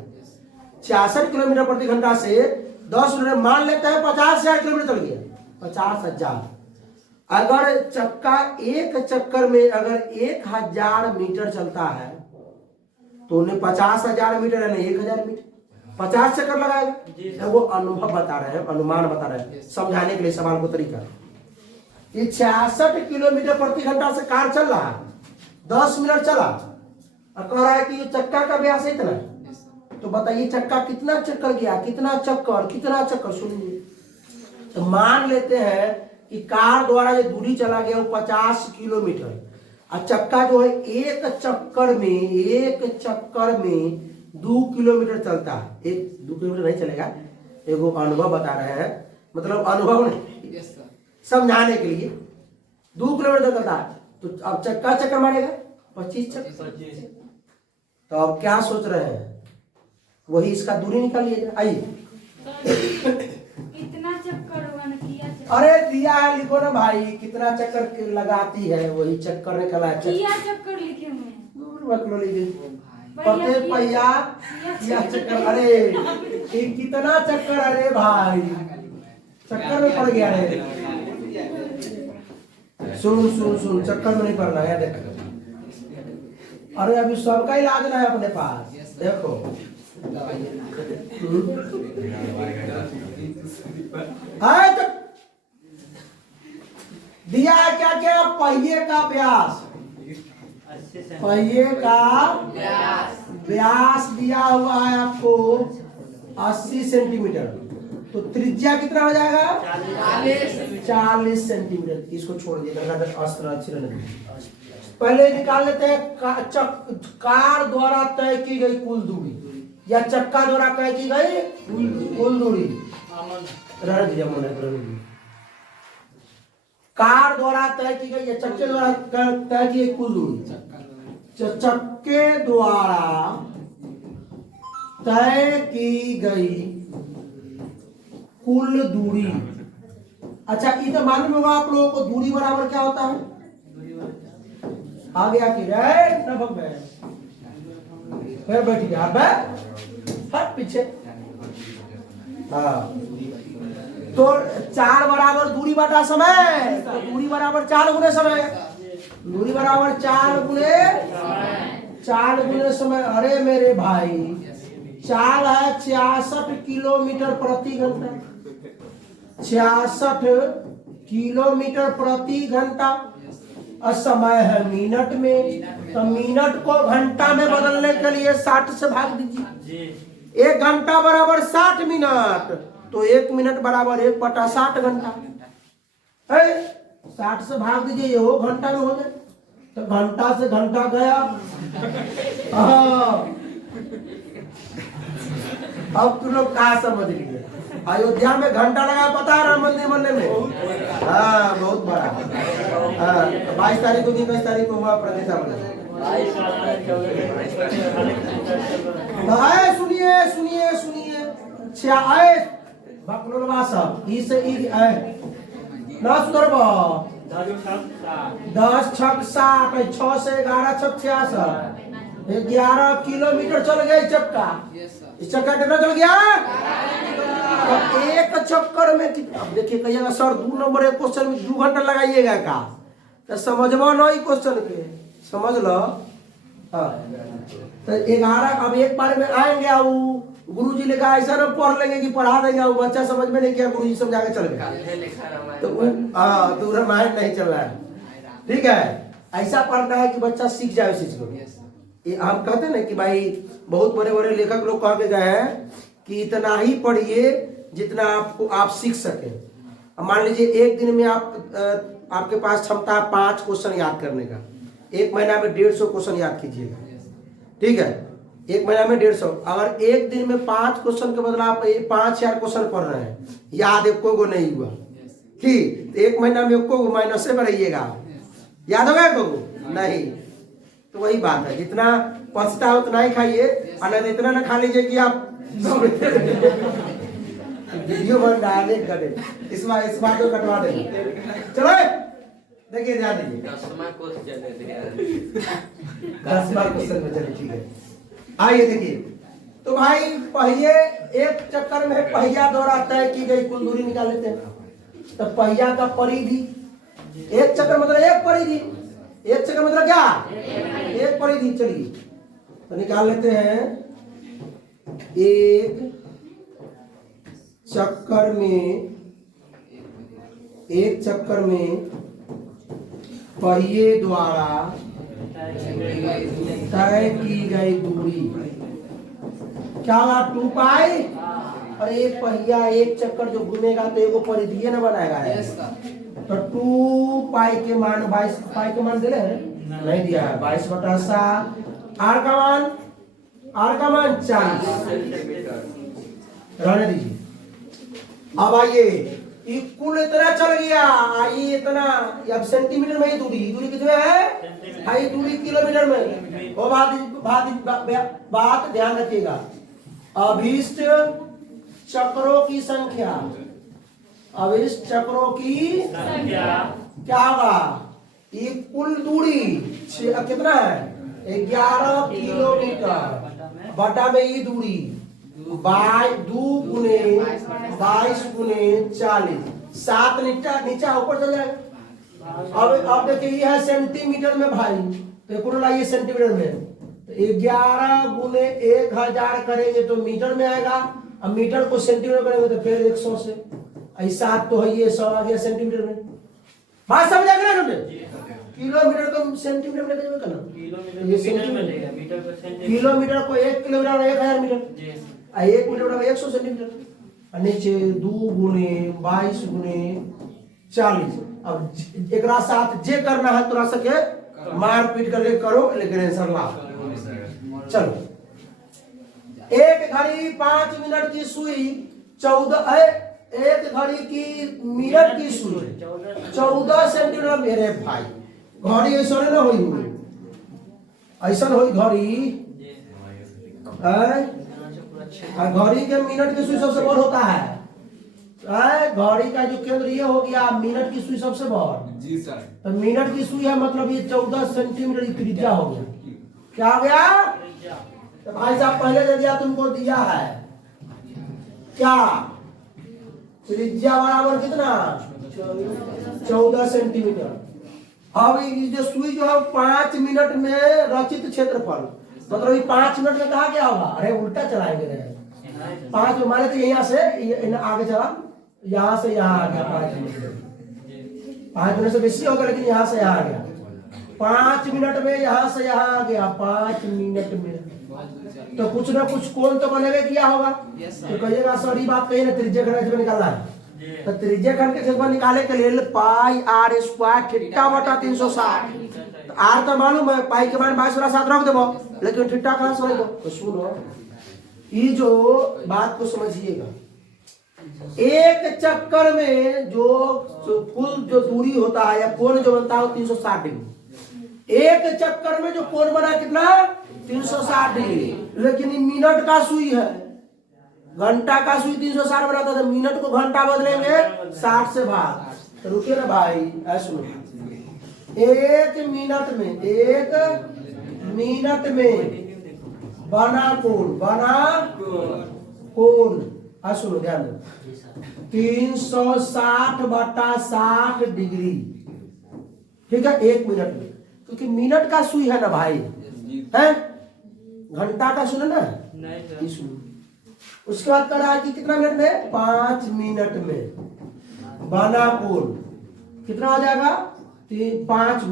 66 किलोमीटर प्रति घंटा से 10 मिनट, मान लेते हैं 50,000 किलोमीटर चल गया, 50,000। अगर चक्का एक चक्कर में अगर 1,000 मीटर चलता है तो उन्हें 50,000 मीटर है ना 1,000 मीटर, 50 चक्कर लगाएगा। वो अनुभव बता रहे हैं, अनुमान बता रहे हैं, समझाने के लिए सवाल को तरीका। ये 66 किलोमीटर प्रति घंटा से कार चल रहा है, 10 मिनट चला, और कह रहा है कि ये चक्का का व्यास इतना है। तो बताइए चक्का कितना चक्कर गया? कितना चक्कर सुनिए। तो मान लेते हैं कि कार द्वारा ये दूरी चला गया वो 50 किलोमीटर, और चक्का जो है एक चक्कर में 2 किलोमीटर चलता है। 2 किलोमीटर नहीं चलेगा, एगो अनुभव बता रहे हैं, मतलब अनुभव नहीं, समझाने के लिए। 2 किलोमीटर चलता है, तो अब चक्का चक्कर मारेगा 25 चक्कर। तो अब क्या सोच रहे हैं? वही इसका दूरी निकाल लीजिए। आइए, कितना चक्कर हुआ ना किया चक्कर? अरे दिया है, लिखो ना भाई, कितना चक्कर लगाती है, वही चक्कर निकला है। किया चक्कर लिखे हुए हैं। लीजिए पते पहिया किया चक्कर। अरे कितना चक्कर? अरे भाई चक्कर में पड़ गया रे। सुन, चक्कर में नहीं पड़ना है, देखो। अरे अभी सबका इलाज ना है अपने पास, देखो। दिया है क्या क्या? पहिए का व्यास, पहिए का व्यास दिया हुआ है आपको 80 सेंटीमीटर। तो त्रिज्या कितना हो जाएगा? 40 सेंटीमीटर। इसको छोड़ दिए, पहले निकाल लेते हैं कार द्वारा तय की गई कुल दूरी, या चक्का द्वारा तय की गई कुल दूरी। कार द्वारा तय की गई या चक्के द्वारा तय की गई कुल दूरी। चक्के द्वारा तय की गई कुल दूरी। अच्छा, ये तो मालूम होगा आप लोगों को, दूरी बराबर क्या होता है? आगे आके फिर बैठिए आप, हट पीछे। हाँ, तो 4 बराबर दूरी बटा समय, तो दूरी बराबर 4 गुने समय, दूरी बराबर 4 गुने समय। अरे मेरे भाई, चाल है 66 किलोमीटर प्रति घंटा, 66 किलोमीटर प्रति घंटा, और समय है मिनट में। तो मिनट को घंटा में बदलने के लिए 60 से भाग दीजिए। 1 घंटा बराबर 60 मिनट, तो 1 मिनट बराबर 1/60 घंटा है। 60 से भाग दीजिए, ये हो घंटा में हो जाए, तो घंटा से घंटा गया। अब तुम लोग कहा समझ लिए? अयोध्या में घंटा लगा, पता है राम मंदिर बनने में? हाँ, बहुत बड़ा। हाँ, 22 तारीख को 23 तारीख को हुआ प्रतिष्ठा बना। सुनिए भकलोलवा सब इसे ना सुधरबा। 10 छक 60, 6 से 11 छक 66, 11 किलोमीटर चल गया ये चक्का। Yes sir. इस चक्का कितना चल गया? तो एक चक्कर में अब देखिए कहिएगा सर 2 नंबर एक क्वेश्चन में 2 घंटा लगाइएगा का, तो समझवा नहीं क्वेश्चन के, समझ लो। हाँ तो 11 अब एक बार में आएंगे वो गुरुजी ने कहा ऐसा ना पढ़ लेंगे कि पढ़ा देंगे, वो बच्चा समझ में नहीं किया गुरुजी समझा के चल गए, तो रामायण नहीं चल रहा है। ठीक है, ऐसा पढ़ना है कि बच्चा सीख जाए उस चीज को। Yes sir. ये हम कहते हैं ना कि भाई बहुत बड़े बड़े लेखक लोग कह के गए हैं कि इतना ही पढ़िए जितना आप सीख सके। अब मान लीजिए एक दिन में आपके पास क्षमता है 5 क्वेश्चन याद करने का, एक महीना में 150 क्वेश्चन याद कीजिएगा। ठीक है, एक महीना में 150। अगर एक दिन में 5 क्वेश्चन के बदला आप 5000 क्वेश्चन पढ़ रहे हैं, याद एको को नहीं हुआ, ठीक, तो एक महीना में एको को माइनस से बढ़ाइएगा, याद होगा एको को नहीं। तो वही बात है, जितना पचता है उतना ही खाइए, और इतना ना खा लीजिए कि आप वीडियो बन रहा है कटे इस बार तो कटवा देंगे। चलो देखिए ध्यान दीजिए 10वां क्वेश्चन में चलिए। ठीक है, आइए देखिए। तो भाई पहिए एक चक्कर में पहिया दौड़ाता है की गई कुल दूरी निकाल लेते हैं। तो पहिया का परिधि एक चक्कर मतलब एक परिधि, एक चक्कर मतलब क्या? एक परिधि। चलिए तो निकाल लेते हैं। एक चक्कर में पहिए द्वारा तय की गई दूरी क्या हुआ? 2 पाई। और एक पहिया एक चक्कर जो घूमेगा तो एगो परिधि न बनाएगा। Yes sir. तो 2 पाई के मान 22 पाई के मान दिले हैं? नहीं दिया है। 22/7। आर का मान 40 रहने दीजिए। अब आइए कुल इतना चल गया, ये इतना, अब सेंटीमीटर में ही दूरी कितने है? हाई दूरी किलोमीटर में। वो बात ध्यान रखिएगा। अभीष्ट चक्रों की संख्या, अभीष्ट चक्रों की क्या होगा? ये कुल दूरी कितना है? 11 किलोमीटर बटा में ये दूरी 2 गुने 22 गुने 40, 7 नीचा ऊपर चल जाएगा। अब देखिए ये है सेंटीमीटर में भाई, तो कुल लाइए सेंटीमीटर में। तो 11 गुने 1000 करेंगे तो मीटर में आएगा, अब मीटर को सेंटीमीटर करेंगे तो फिर 100 से ऐसा तो है, ये 100 आ गया सेंटीमीटर में। बात समझ आ गया ना? किलोमीटर को सेंटीमीटर में कैसे करना? किलोमीटर को 1 किलोमीटर 1000 मीटर, 1 मीटर 100 सेंटीमीटर। नीचे 2 गुने 22 गुने 40। अब एक साथ जे करना है थोड़ा सा के मार पीट करके करो, लेकिन आंसर ला। चलो, एक घड़ी 5 मिनट की सुई 14 एक घड़ी की मिनट की सुई 14 सेंटीमीटर। मेरे भाई घड़ी ऐसा ना हुई, ऐसा हुई घड़ी, घड़ी के मिनट की सुई सबसे बड़ होता है। घड़ी का जो केंद्र ये हो गया, मिनट की सुई सबसे बड़। जी सर। तो मिनट की सुई है मतलब ये 14 सेंटीमीटर की त्रिज्या हो गया। क्या हो गया? तो भाई साहब पहले दे दिया, तुमको दिया है क्या? त्रिज्या बराबर कितना? 14 सेंटीमीटर। अब ये जो सुई जो है 5 मिनट में रचित क्षेत्रफल, मतलब ये 5 मिनट में कहा क्या होगा? अरे उल्टा चलाएंगे रे। 5 में माने तो यहाँ से आगे चला, यहाँ से यहाँ आ गया 5 मिनट। 5 मिनट से बेसी होगा, लेकिन यहाँ से यहाँ आ गया 5 मिनट में, यहाँ से यहाँ आ गया 5 मिनट में। तो कुछ ना कुछ कोण तो बनेगा, किया होगा। तो कहिएगा सर ये बात कही ना, त्रिज्या खंड निकालना है। तो त्रिज्या खंड के क्षेत्रफल निकाले के लिए पाई आर स्क्वायर थीटा बटा 360। तो आर तो मालूम है, पाई के मान 22/7 रख देबो, लेकिन थीटा कहां से लेबो? तो सुनो, ये जो बात को समझिएगा। एक चक्कर में जो कुल जो दूरी होता है या कोण जो बनता है 360 डिग्री। एक चक्कर में जो कोण बना कितना? 360 डिग्री। लेकिन मिनट का सुई है, घंटा का सुई 360 बनाता था, मिनट को घंटा बदलेंगे 60 से भाग। तो रुकिए ना भाई, ऐसा सुनो, 1 मिनट में 1 मिनट में बना कोण सुनो ध्यान दो 360/60 डिग्री, ठीक है, 1 मिनट में, क्योंकि मिनट का सुई है ना भाई, है घंटा का सुनो ना, नहीं सर। उसके बाद कर रहा है कि कितना मिनट में, 5 मिनट में बना कोण कितना हो जाएगा, 5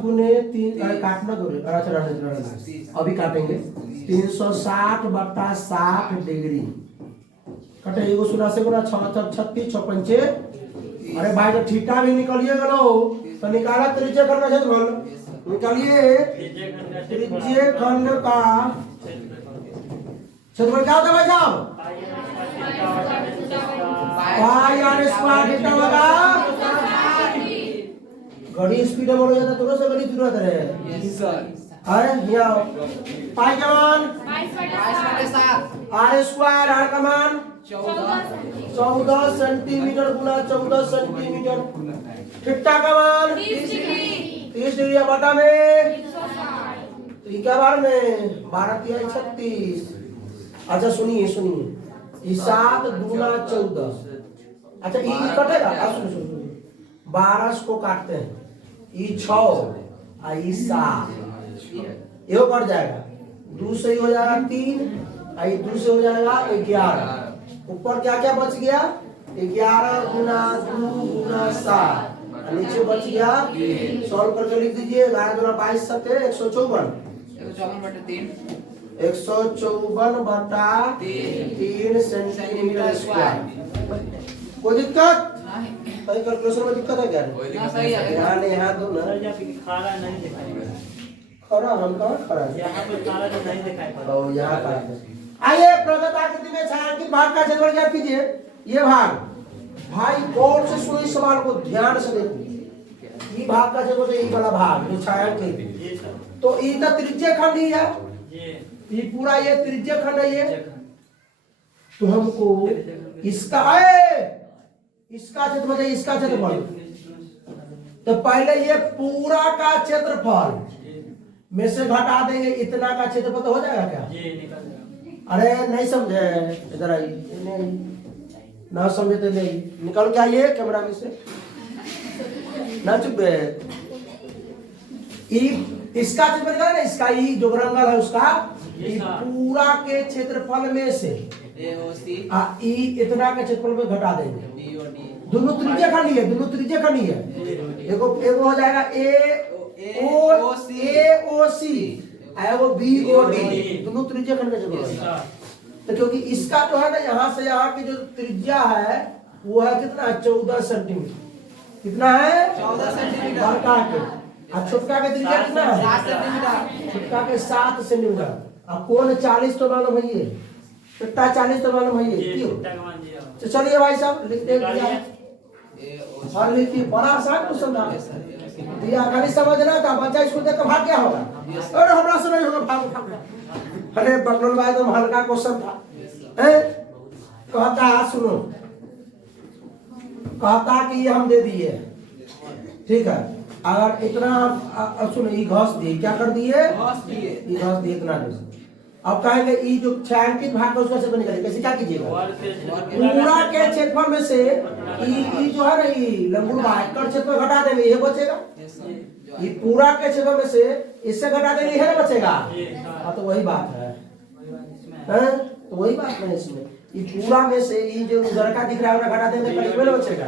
गुने 3, अरे काटना दो, अच्छा अभी काटेंगे, 360/60 डिग्री कटे, एगो 16 गुना 6 36 6 पंचे, अरे भाई तो थीटा भी निकालिए गलो तो निकाला त्रिज्य खंड का क्षेत्रफल, निकालिए त्रिज्य खंड का क्षेत्रफल क्या होता है भाई साहब, पाई आर स्क्वायर थीटा होगा, घड़ी स्पीड में बोलो जाता तुरंत से घड़ी जरूरत है, यस सर। अरे यहाँ पाई का मान 22/7 आर स्क्वायर, आर का मान 14 सेंटीमीटर गुना 14 सेंटीमीटर, थीटा का मान 30 डिग्री बटा में, तो ये क्या बार में 12 × 36। अच्छा सुनिए, ये 7 दूना 14, अच्छा ये कटेगा, सुनिए 12 को काटते हैं, ये 6 और ये 7 ये कट जाएगा, 2 से ही हो जाएगा 3, और ये 2 से हो जाएगा 11, ऊपर क्या क्या बच गया, 11 गुना 2 गुना 7, नीचे बच गया, सॉल्व करके लिख दीजिए, 11 दूना 22 7 154 154/3 सेंटीमीटर स्क्वायर। कोई दिक्कत, कहीं कैलकुलेशन में दिक्कत है क्या, ना सही है। यहाँ दो ना, सर जब खारा नहीं दिखाई पड़ा, खरा हम कहाँ खरा है, यहाँ पे खारा तो नहीं दिखाई पड़ा। और यहाँ खरा है। आइए प्रदत्त आकृति में छायांकित भाग का क्षेत्रफल ज्ञात कीजिए। ये भाग भाई गौर से सुनो, इस सवाल को ध्यान से देखो, ये भाग का क्षेत्रफल, ये वाला भाग जो छायांकित, जी सर। तो ये तो त्रिज्य खंड ही है, जी ये पूरा ये त्रिज्य खंड है ये, तो हमको इसका क्षेत्रफल चाहिए, इसका क्षेत्रफल, तो पहले ये पूरा का क्षेत्रफल में से घटा देंगे, इतना का क्षेत्रफल तो हो जाएगा क्या, जी निकल जाएगा। अरे नहीं समझे, इधर आइए, नहीं ना समझे तो नहीं, निकल के आइए कैमरा में से, ना चुप है, इसका क्षेत्रफल निकाला ना, इसका ये जो रंगल है उसका, ये पूरा के क्षेत्रफल में से इतना के क्षेत्रफल में घटा देंगे, दोनों त्रिज्या खंड है, दोनों त्रिज्या खंड है, देखो एगो हो जाएगा AOC एगो BOD, दोनों त्रिज्या खंड का क्षेत्रफल, तो क्योंकि इसका जो है ना यहाँ से यहाँ की जो त्रिज्या है वो है कितना, 14 सेंटीमीटर, कितना है 14 सेंटीमीटर, बड़का के, और छोटका के त्रिज्या कितना है, 7 सेंटीमीटर, छोटका के 7 सेंटीमीटर, अब कौन 40 तो मालूम है, ये छोटा 40 तो मालूम है, ये क्यों, तो चलिए भाई साहब लिख दे दिया, और लिखिए, बड़ा आसान क्वेश्चन था दिया, खाली समझना था, बच्चा स्कूल देख के भाग क्या होगा, अरे हमरा से नहीं होगा, भाग, अरे बकलोल भाई तो हल्का क्वेश्चन था, कहता सुनो, कहता कि ये हम दे दिए, ठीक है, अगर इतना सुनो, ये घास दिए, क्या कर दिए, ये घास दिए इतना दे, अब कहेंगे ये जो छायांकित भाग है उसका क्षेत्रफल निकालिए, कैसे क्या कीजिएगा, पूरा के क्षेत्रफल में से ये जो है ना, ये लंबुल भाग का क्षेत्रफल घटा देंगे, ये बचेगा, ये पूरा के क्षेत्रफल में से इससे घटा देंगे, ये ना बचेगा, हाँ तो वही बात है, तो वही बात है इसमें, ये पूरा में से ये जो उधर का दिख रहा है घटा देंगे, करीब में बचेगा,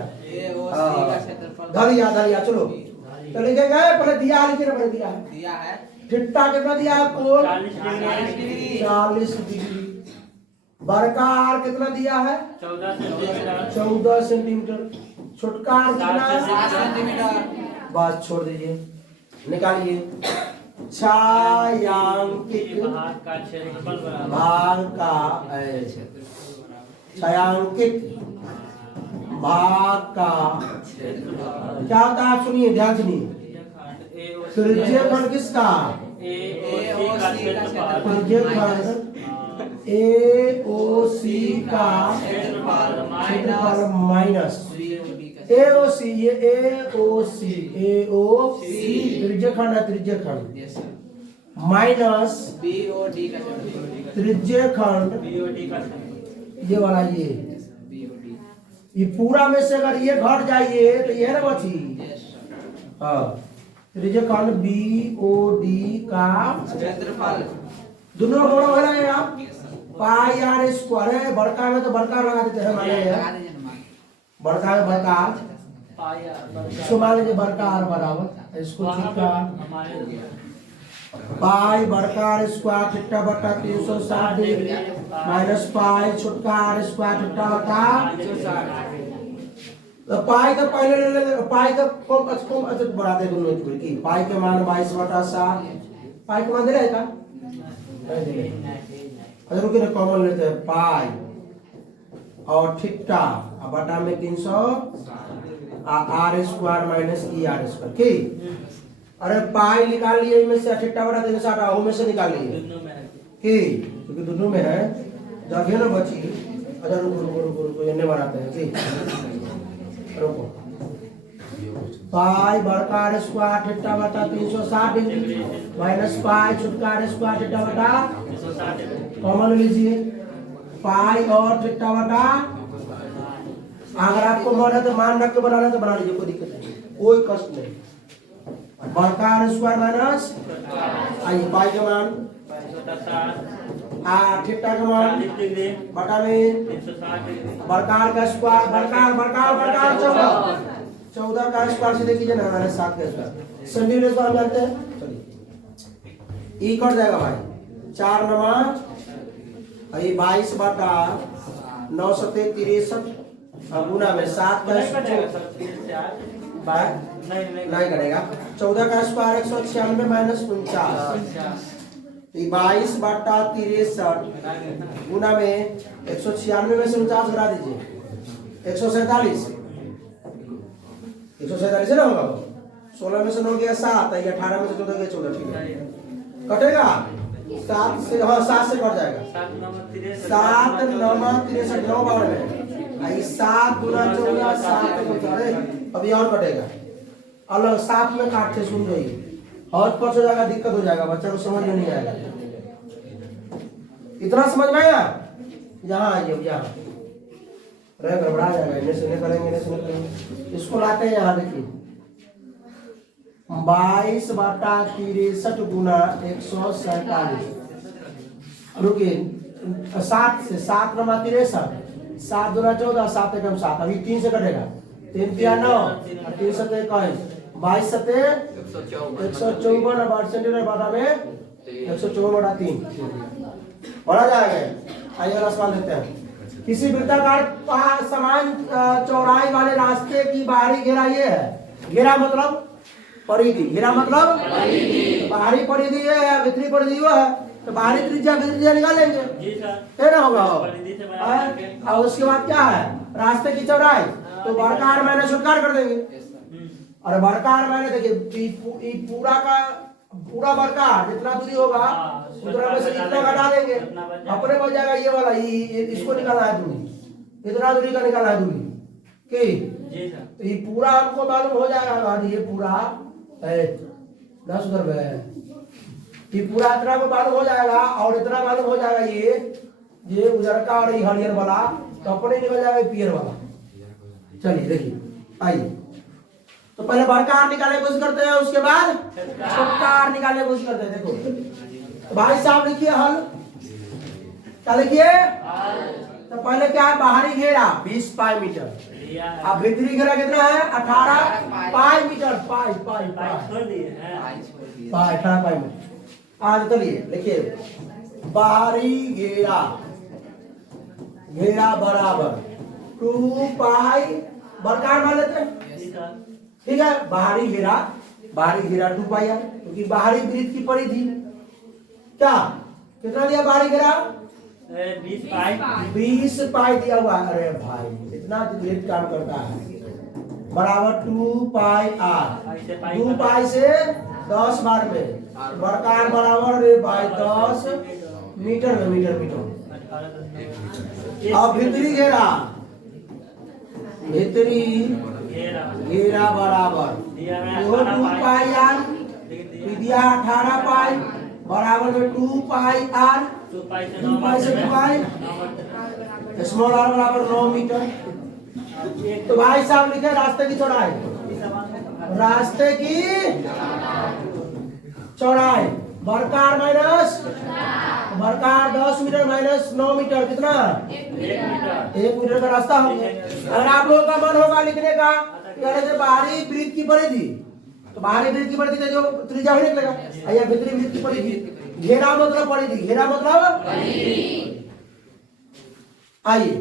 धरिया चलो, तो लिखेंगे पहले दिया, लिखिए पहले दिया है, थीटा कितना दिया आपको, 40 डिग्री, बरकार कितना दिया है, 14 सेंटीमीटर, छोटका कितना, 7 सेंटीमीटर, बस छोड़ दीजिए, निकालिए, छायांकित भाग का छायांकित भाग का क्या होता है, आप सुनिए, ध्यान सुनिए, त्रिज्य खंड किसका, त्रिज्य खंड AOC का क्षेत्रफल माइनस AOC, ये AOC, AOC त्रिज्य खंड है, त्रिज्य खंड यस सर माइनस BOD का सर त्रिज्य खंड BOD का सर ये वाला ये BOD ये पूरा में से अगर ये घट जाइए तो ये ना बची। यस सर हाँ त्रिज्य खंड BOD का क्षेत्रफल दोनों बड़ा हो जाएगा yes sir pi r square है, बड़का में तो बड़का लगा देते हैं माने लगा दीजिए ना मान बड़का में बड़का पाया इसको मान लीजिए बड़का आर बराबर इसको छोटा हमारे पाई बड़का आर स्क्वायर थीटा बटा 360 डिग्री माइनस पाई छोटका आर स्क्वायर थीटा बटा तो पाई का पहले ले पाई का कम अच्छा बढ़ाते दोनों जोड़ की पाई के मान 22/7 पाई के मान दे रहेगा अच्छा रुकिए ना कॉमन लेते हैं पाई और थीटा और बटा में 300 r square minus e r square ठीक। अरे पाई निकाल लिए इनमें से थीटा बटा 360 आओ में से निकाल लिए दोनों में है ठीक क्योंकि दोनों में है जगह ना बची। अच्छा रुको रुको रुको रुको ये बनाते हैं ठीक रुको पाई बड़का आर स्क्वायर थीटा बटा 360 डिग्री माइनस पाई छोटका आर स्क्वायर थीटा बटा 160 कॉमन लीजिए पाई और थीटा बटा अगर आपको मन है तो मान रख के बनाना तो बना लीजिए कोई दिक्कत नहीं कोई कष्ट नहीं। बड़का आर स्क्वायर माइनस आइए पाई का मान थीटा का मान 40 डिग्री बटा में 360 डिग्री बड़का आर का स्क्वायर बड़का आर 14 का स्क्वायर से देखिए ना हमारे 7 का स्क्वायर सेंटीमीटर स्क्वायर जानते हैं चलिए ई कट जाएगा भाई 4 नमा ये 22 बटा 9 सत्ते 63 गुना में 7 का नहीं कटेगा सर 3 4 नहीं करेगा 14 का स्क्वायर 196 माइनस 49 22 बटा 63 गुना में 196 में से 49 घटा दीजिए 147 147 है ना होगा 16 में से 9 गया 7 है 18 में से 14 गया 14 ठीक है कटेगा 7 से हाँ 7 से कट जाएगा 7 9 63 9 बार में 7 गुना 14 7 अरे अभी और कटेगा अलग 7 में काटते सुन गई और पच हो जाएगा दिक्कत हो जाएगा बच्चा को समझ में नहीं आएगा। इतना समझ में आया यहाँ आइए यहाँ रह गड़बड़ा जाएगा इन्हें से करेंगे इन्हें से करेंगे इसको लाते हैं यहाँ देखिए 22 बटा 63 गुना 147 रुकिए 7 से 7 नमा 63 7 दूना 14 7 एकम 7 अभी 3 से कटेगा 3 3 9 3 7 21 22 सते 154 सेंटीमीटर बटा में 154 बटा 3 बढ़ा जाएगा। आइए अगला सवाल देखते हैं किसी वृत्ताकार समान चौड़ाई वाले रास्ते की बाहरी घेरा ये है घेरा मतलब परिधि घेरा मतलब बाहरी परिधि ये है भीतरी परिधि वो है तो बाहरी त्रिज्या भीतरी त्रिज्या निकालेंगे जी सर है ना होगा परिधि से बना करके और उसके बाद क्या है रास्ते की चौड़ाई तो बड़का आर माइनस छोटका आर कर देंगे और बड़का आर माइनस देखिए पूरा का पूरा बड़का जितना दूरी होगा उतना में से इतना घटा देंगे अपने बच जाएगा ये वाला इसको निकालना है दूरी इतना दूरी का निकालना है दूरी की जी सर तो ये पूरा हमको मालूम हो जाएगा ये पूरा ना सुधर गए ये पूरा इतना को मालूम हो जाएगा और इतना मालूम हो जाएगा ये उजर का और ये हरियर वाला तो अपने निकल जाएगा पियर वाला। चलिए देखिए आइए तो पहले बड़का आर निकालने की कोशिश करते हैं उसके बाद छोटका आर निकालने की कोशिश करते हैं। देखो तो भाई साहब लिखिए हल क्या लिखिए तो पहले क्या है बाहरी घेरा 20 पाई मीटर अब भीतरी घेरा कितना है 18 पाई मीटर पाई पाई पाई छोड़ दिए हैं पाई 18 पाई मीटर। आज चलिए लिखिए बाहरी घेरा घेरा बराबर 2 पाई बड़का मान लेते हैं जी सर ठीक है बाहरी घेरा 2 पाई है क्योंकि बाहरी वृत्त की परिधि क्या कितना दिया बाहरी घेरा 20 पाई 20 पाई दिया हुआ है। अरे भाई इतना लेट काम करता है बराबर 2 पाई आर 2 पाई से 10 बार में बड़का आर बराबर रे भाई 10 मीटर में मीटर मीटर अब भीतरी घेरा भीतरी घेरा बराबर दिया में वो 2 पाई आर दिया दिया 18 पाई बराबर में 2 पाई आर 2 पाई से 2 पाई से 2 पाई स्मॉल आर बराबर 9 मीटर। तो भाई साहब लिखे रास्ते की चौड़ाई, रास्ते की चौड़ाई बरकार माइनस बरकार 10 मीटर माइनस 9 मीटर कितना 1 मीटर का रास्ता हो गया। अगर आप लोगों का मन होगा लिखने का जैसे बाहरी वृत्त की परिधि, तो बाहरी वृत्त की परिधि जो त्रिज्या होने लगेगा या भीतरी वृत्त की परिधि। घेरा मतलब परिधि, घेरा मतलब आइए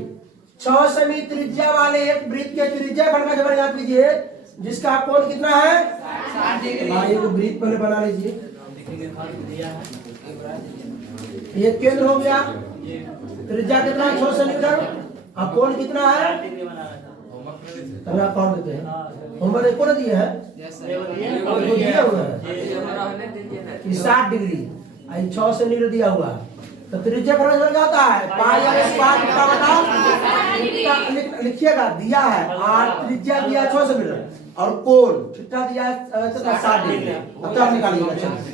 6 सेमी त्रिज्या वाले एक वृत्त के त्रिज्या खंड का जबर याद कीजिए जिसका कोण कितना है 60 डिग्री। भाई एक वृत्त पहले बना लीजिए। दिया है ये केंद्र हो गया, त्रिज्या कितना है 6 सेंटीमीटर, अब कोण कितना है 60 डिग्री बना रहा था। तब आप कौन देते हैं हां होमवर्क एक को दिए है यस ये सर। वो दिया हुआ है कि 60 डिग्री आई 6 सेंटीमीटर दिया हुआ है। तो त्रिज्या खंड का क्या होता है पाई आर स्क्वायर कितना बटा लिखिएगा दिया है आर त्रिज्या दिया 6 सेंटीमीटर और कोण थीटा दिया है 60 डिग्री। अब तब निकालिएगा चलिए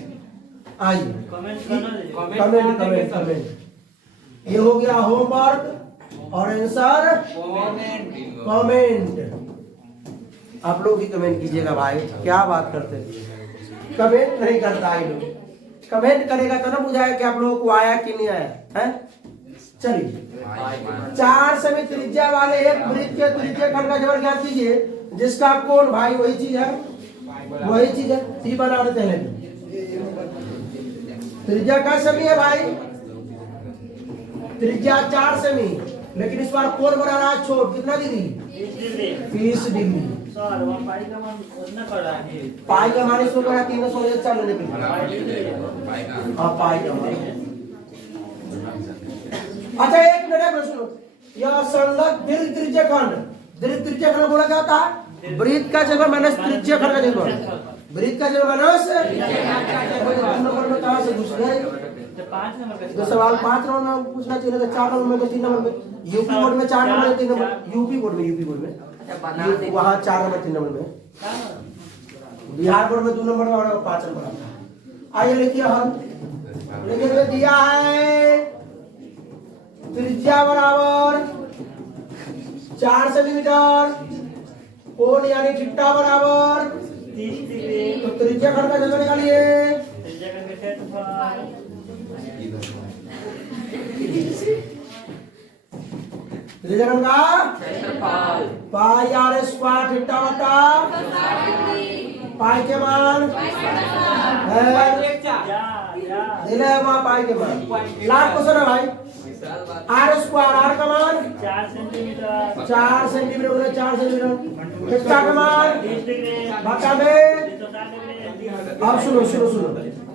आइए कमेंट करना दीजिए कमेंट कमेंट कमेंट ये हो गया होमवर्क और आंसर कमेंट। आप लोग भी कमेंट कीजिएगा भाई, क्या बात करते हैं कमेंट नहीं करता है लोग, कमेंट करेगा तो ना बुझाएगा कि आप लोगों को आया कि नहीं आया है। चलिए 4 सेमी त्रिज्या वाले एक वृत्त के त्रिज्या खंड का जबर ज्ञात कीजिए जिसका कोण भाई वही चीज है टी बना देते हैं। त्रिज्या का सेमी है भाई, त्रिज्या 4 सेमी, लेकिन इस बार कोण बना रहा है छोट कितना डिग्री 30 डिग्री। सर वो पाई का मान उतना पड़ रहा है पाई का मान इसमें बड़ा 304 लेने के लिए हाँ पाई का मान। अच्छा एक मिनट प्रश्न, यह संलग्न दीर्घ त्रिज्या खंड, दीर्घ त्रिज्या खंड बोला क्या होता है वृत्त का जबर माइनस त्रिज्या खंड का जबर, वृत्त का जबर माइनस नंबर में कहां से घुस गए। तो 5 नंबर पे तो सवाल 5 नंबर में पूछना चाहिए था 4 नंबर में तो 3 नंबर में, यूपी बोर्ड में 4 नंबर में 3 नंबर, यूपी बोर्ड में वहाँ 4 नंबर 3 नंबर में, बिहार बोर्ड में 2 नंबर और 5 नंबर आता है। आइए लिखिए हम लिखिए दिया है त्रिज्या बराबर 4 सेंटीमीटर, कोण यानी थीटा बराबर 30 डिग्री तो त्रिज्या खंड का जगह निकालिए। त्रिज्या का क्षेत्रफल त्रिज्या खंड का पाई आर स्क्वायर थीटा बटा पाई के मान दिले वहाँ पाई के मान। लास्ट क्वेश्चन है भाई आर स्क्वायर, आर का मान 4 सेंटीमीटर 4 सेंटीमीटर बोले 4 सेंटीमीटर, थीटा का मान 30 डिग्री बटा में। 360 डिग्री अब सुनो सुनो सुनो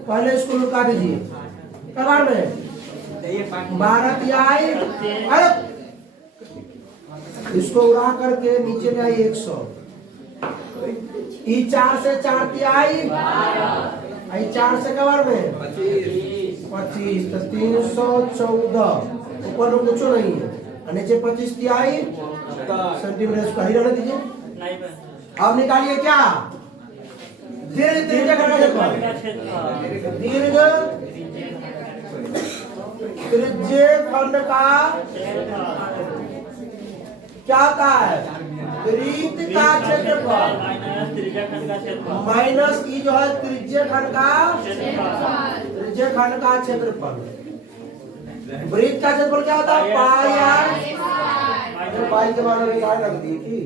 पहले इसको लुका दीजिए कबाड़ में 12 तिहाई, अरे इसको उड़ा करके नीचे में आई 100, ई 4 से 4 तिहाई, आई 4 से कबाड़ में 25 तो 314, ऊपर में कुछ नहीं है और नीचे 25 तिहाई सेंटीमीटर इसको ही रहने दीजिए। नहीं बन अब निकालिए क्या दीर्घ त्रिज्या खंड का का क्षेत्रफल, क्षेत्रफल दीर्घ त्रिज्या खंड का क्या होता है वृत्त का क्षेत्रफल माइनस त्रिज्या खंड का क्षेत्रफल माइनस ई जो है त्रिज्या खंड का क्षेत्रफल त्रिज्या खंड का क्षेत्रफल। वृत्त का क्षेत्रफल क्या होता है पाई आर, पाई के मान में काय रख दी थी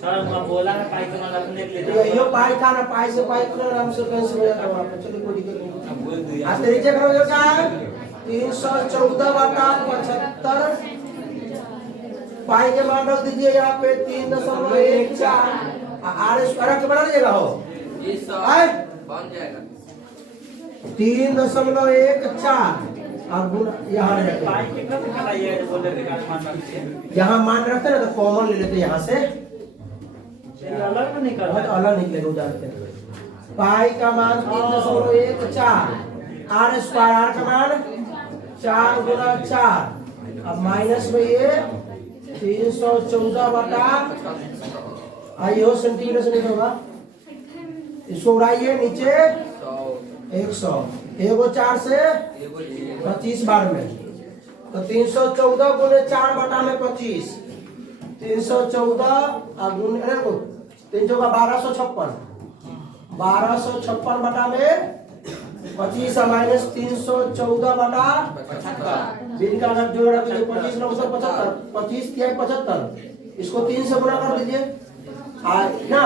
सर मैं बोला है पाई का मान अपने के लिए ये पाई था ना, पाई से पाई इतना आराम से कैसे हो जाता है। चलिए कोई दिक्कत नहीं। आज त्रिज्या खंड क्या है 314 बटा 75, पाई के मान रख दीजिए यहाँ पे 3.14, आर स्क्वायर के बना लीजिएगा हो 3.14 और गुना यहाँ पाई कितना निकालिए बोले मान रखिए यहाँ मान रखते ना तो कॉमन ले लेते यहाँ से, ये अलग में निकल बहुत अलग निकलेगा उदाहरण के पाई का मान 3.14, आर स्क्वायर आर का मान 4 गुना 4, अब माइनस में ये 314 बटा आइए हो सेंटीमीटर से नहीं होगा, इसको उड़ाइए नीचे 100, एगो 4 से 25 बार में, तो 314 गुने 4 बटा में 25, 314 गुने 3 का 1256 बटा में 25 माइनस 314 बटा 75 दिन का अगर जोड़ रख लीजिए 25 9 75, 25 तिहाई 75, इसको 3 से गुना कर दीजिए ना,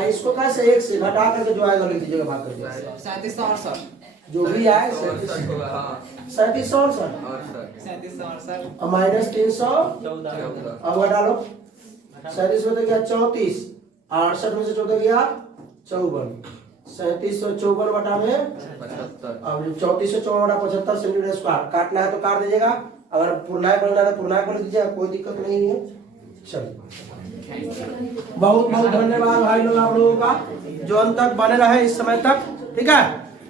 इसको कैसे 1 से घटा करके जो आएगा लिख दीजिएगा भाग करके 3768 जो भी आए 37 और 3768 और माइनस 314 14 अब डालो 37 में तो गया 34, 68 में से 14 गया 54, 3754 बटा में 75 अब 34 से 54 बटा 75 सेंटीमीटर स्क्वायर, काटना है तो काट दीजिएगा, अगर पूर्णांक बनना है तो पूर्णांक बना दीजिएगा, कोई दिक्कत नहीं है। चलिए बहुत बहुत धन्यवाद भाई लोग आप लोगों का जो अंत तक बने रहे इस समय तक, ठीक है।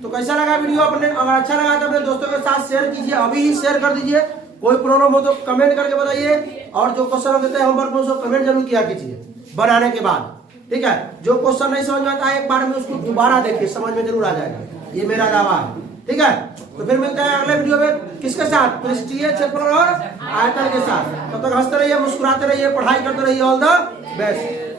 तो कैसा लगा वीडियो, अपने अगर अच्छा लगा तो अपने दोस्तों के साथ शेयर कीजिए, अभी ही शेयर कर दीजिए, कोई प्रॉब्लम हो तो कमेंट करके बताइए, और जो क्वेश्चन देते हैं होमवर्क में उसको कमेंट जरूर किया कीजिए बनाने के बाद, ठीक है। जो क्वेश्चन नहीं समझ में आता है एक बार में उसको दोबारा देखिए, समझ में जरूर आ जाएगा, ये मेरा दावा है, ठीक है। तो फिर मिलते हैं अगले वीडियो में, किसके साथ, पृष्ठीय क्षेत्रफल और आयतन के साथ। तब तक हंसते रहिए, मुस्कुराते रहिए, पढ़ाई करते रहिए, ऑल द बेस्ट।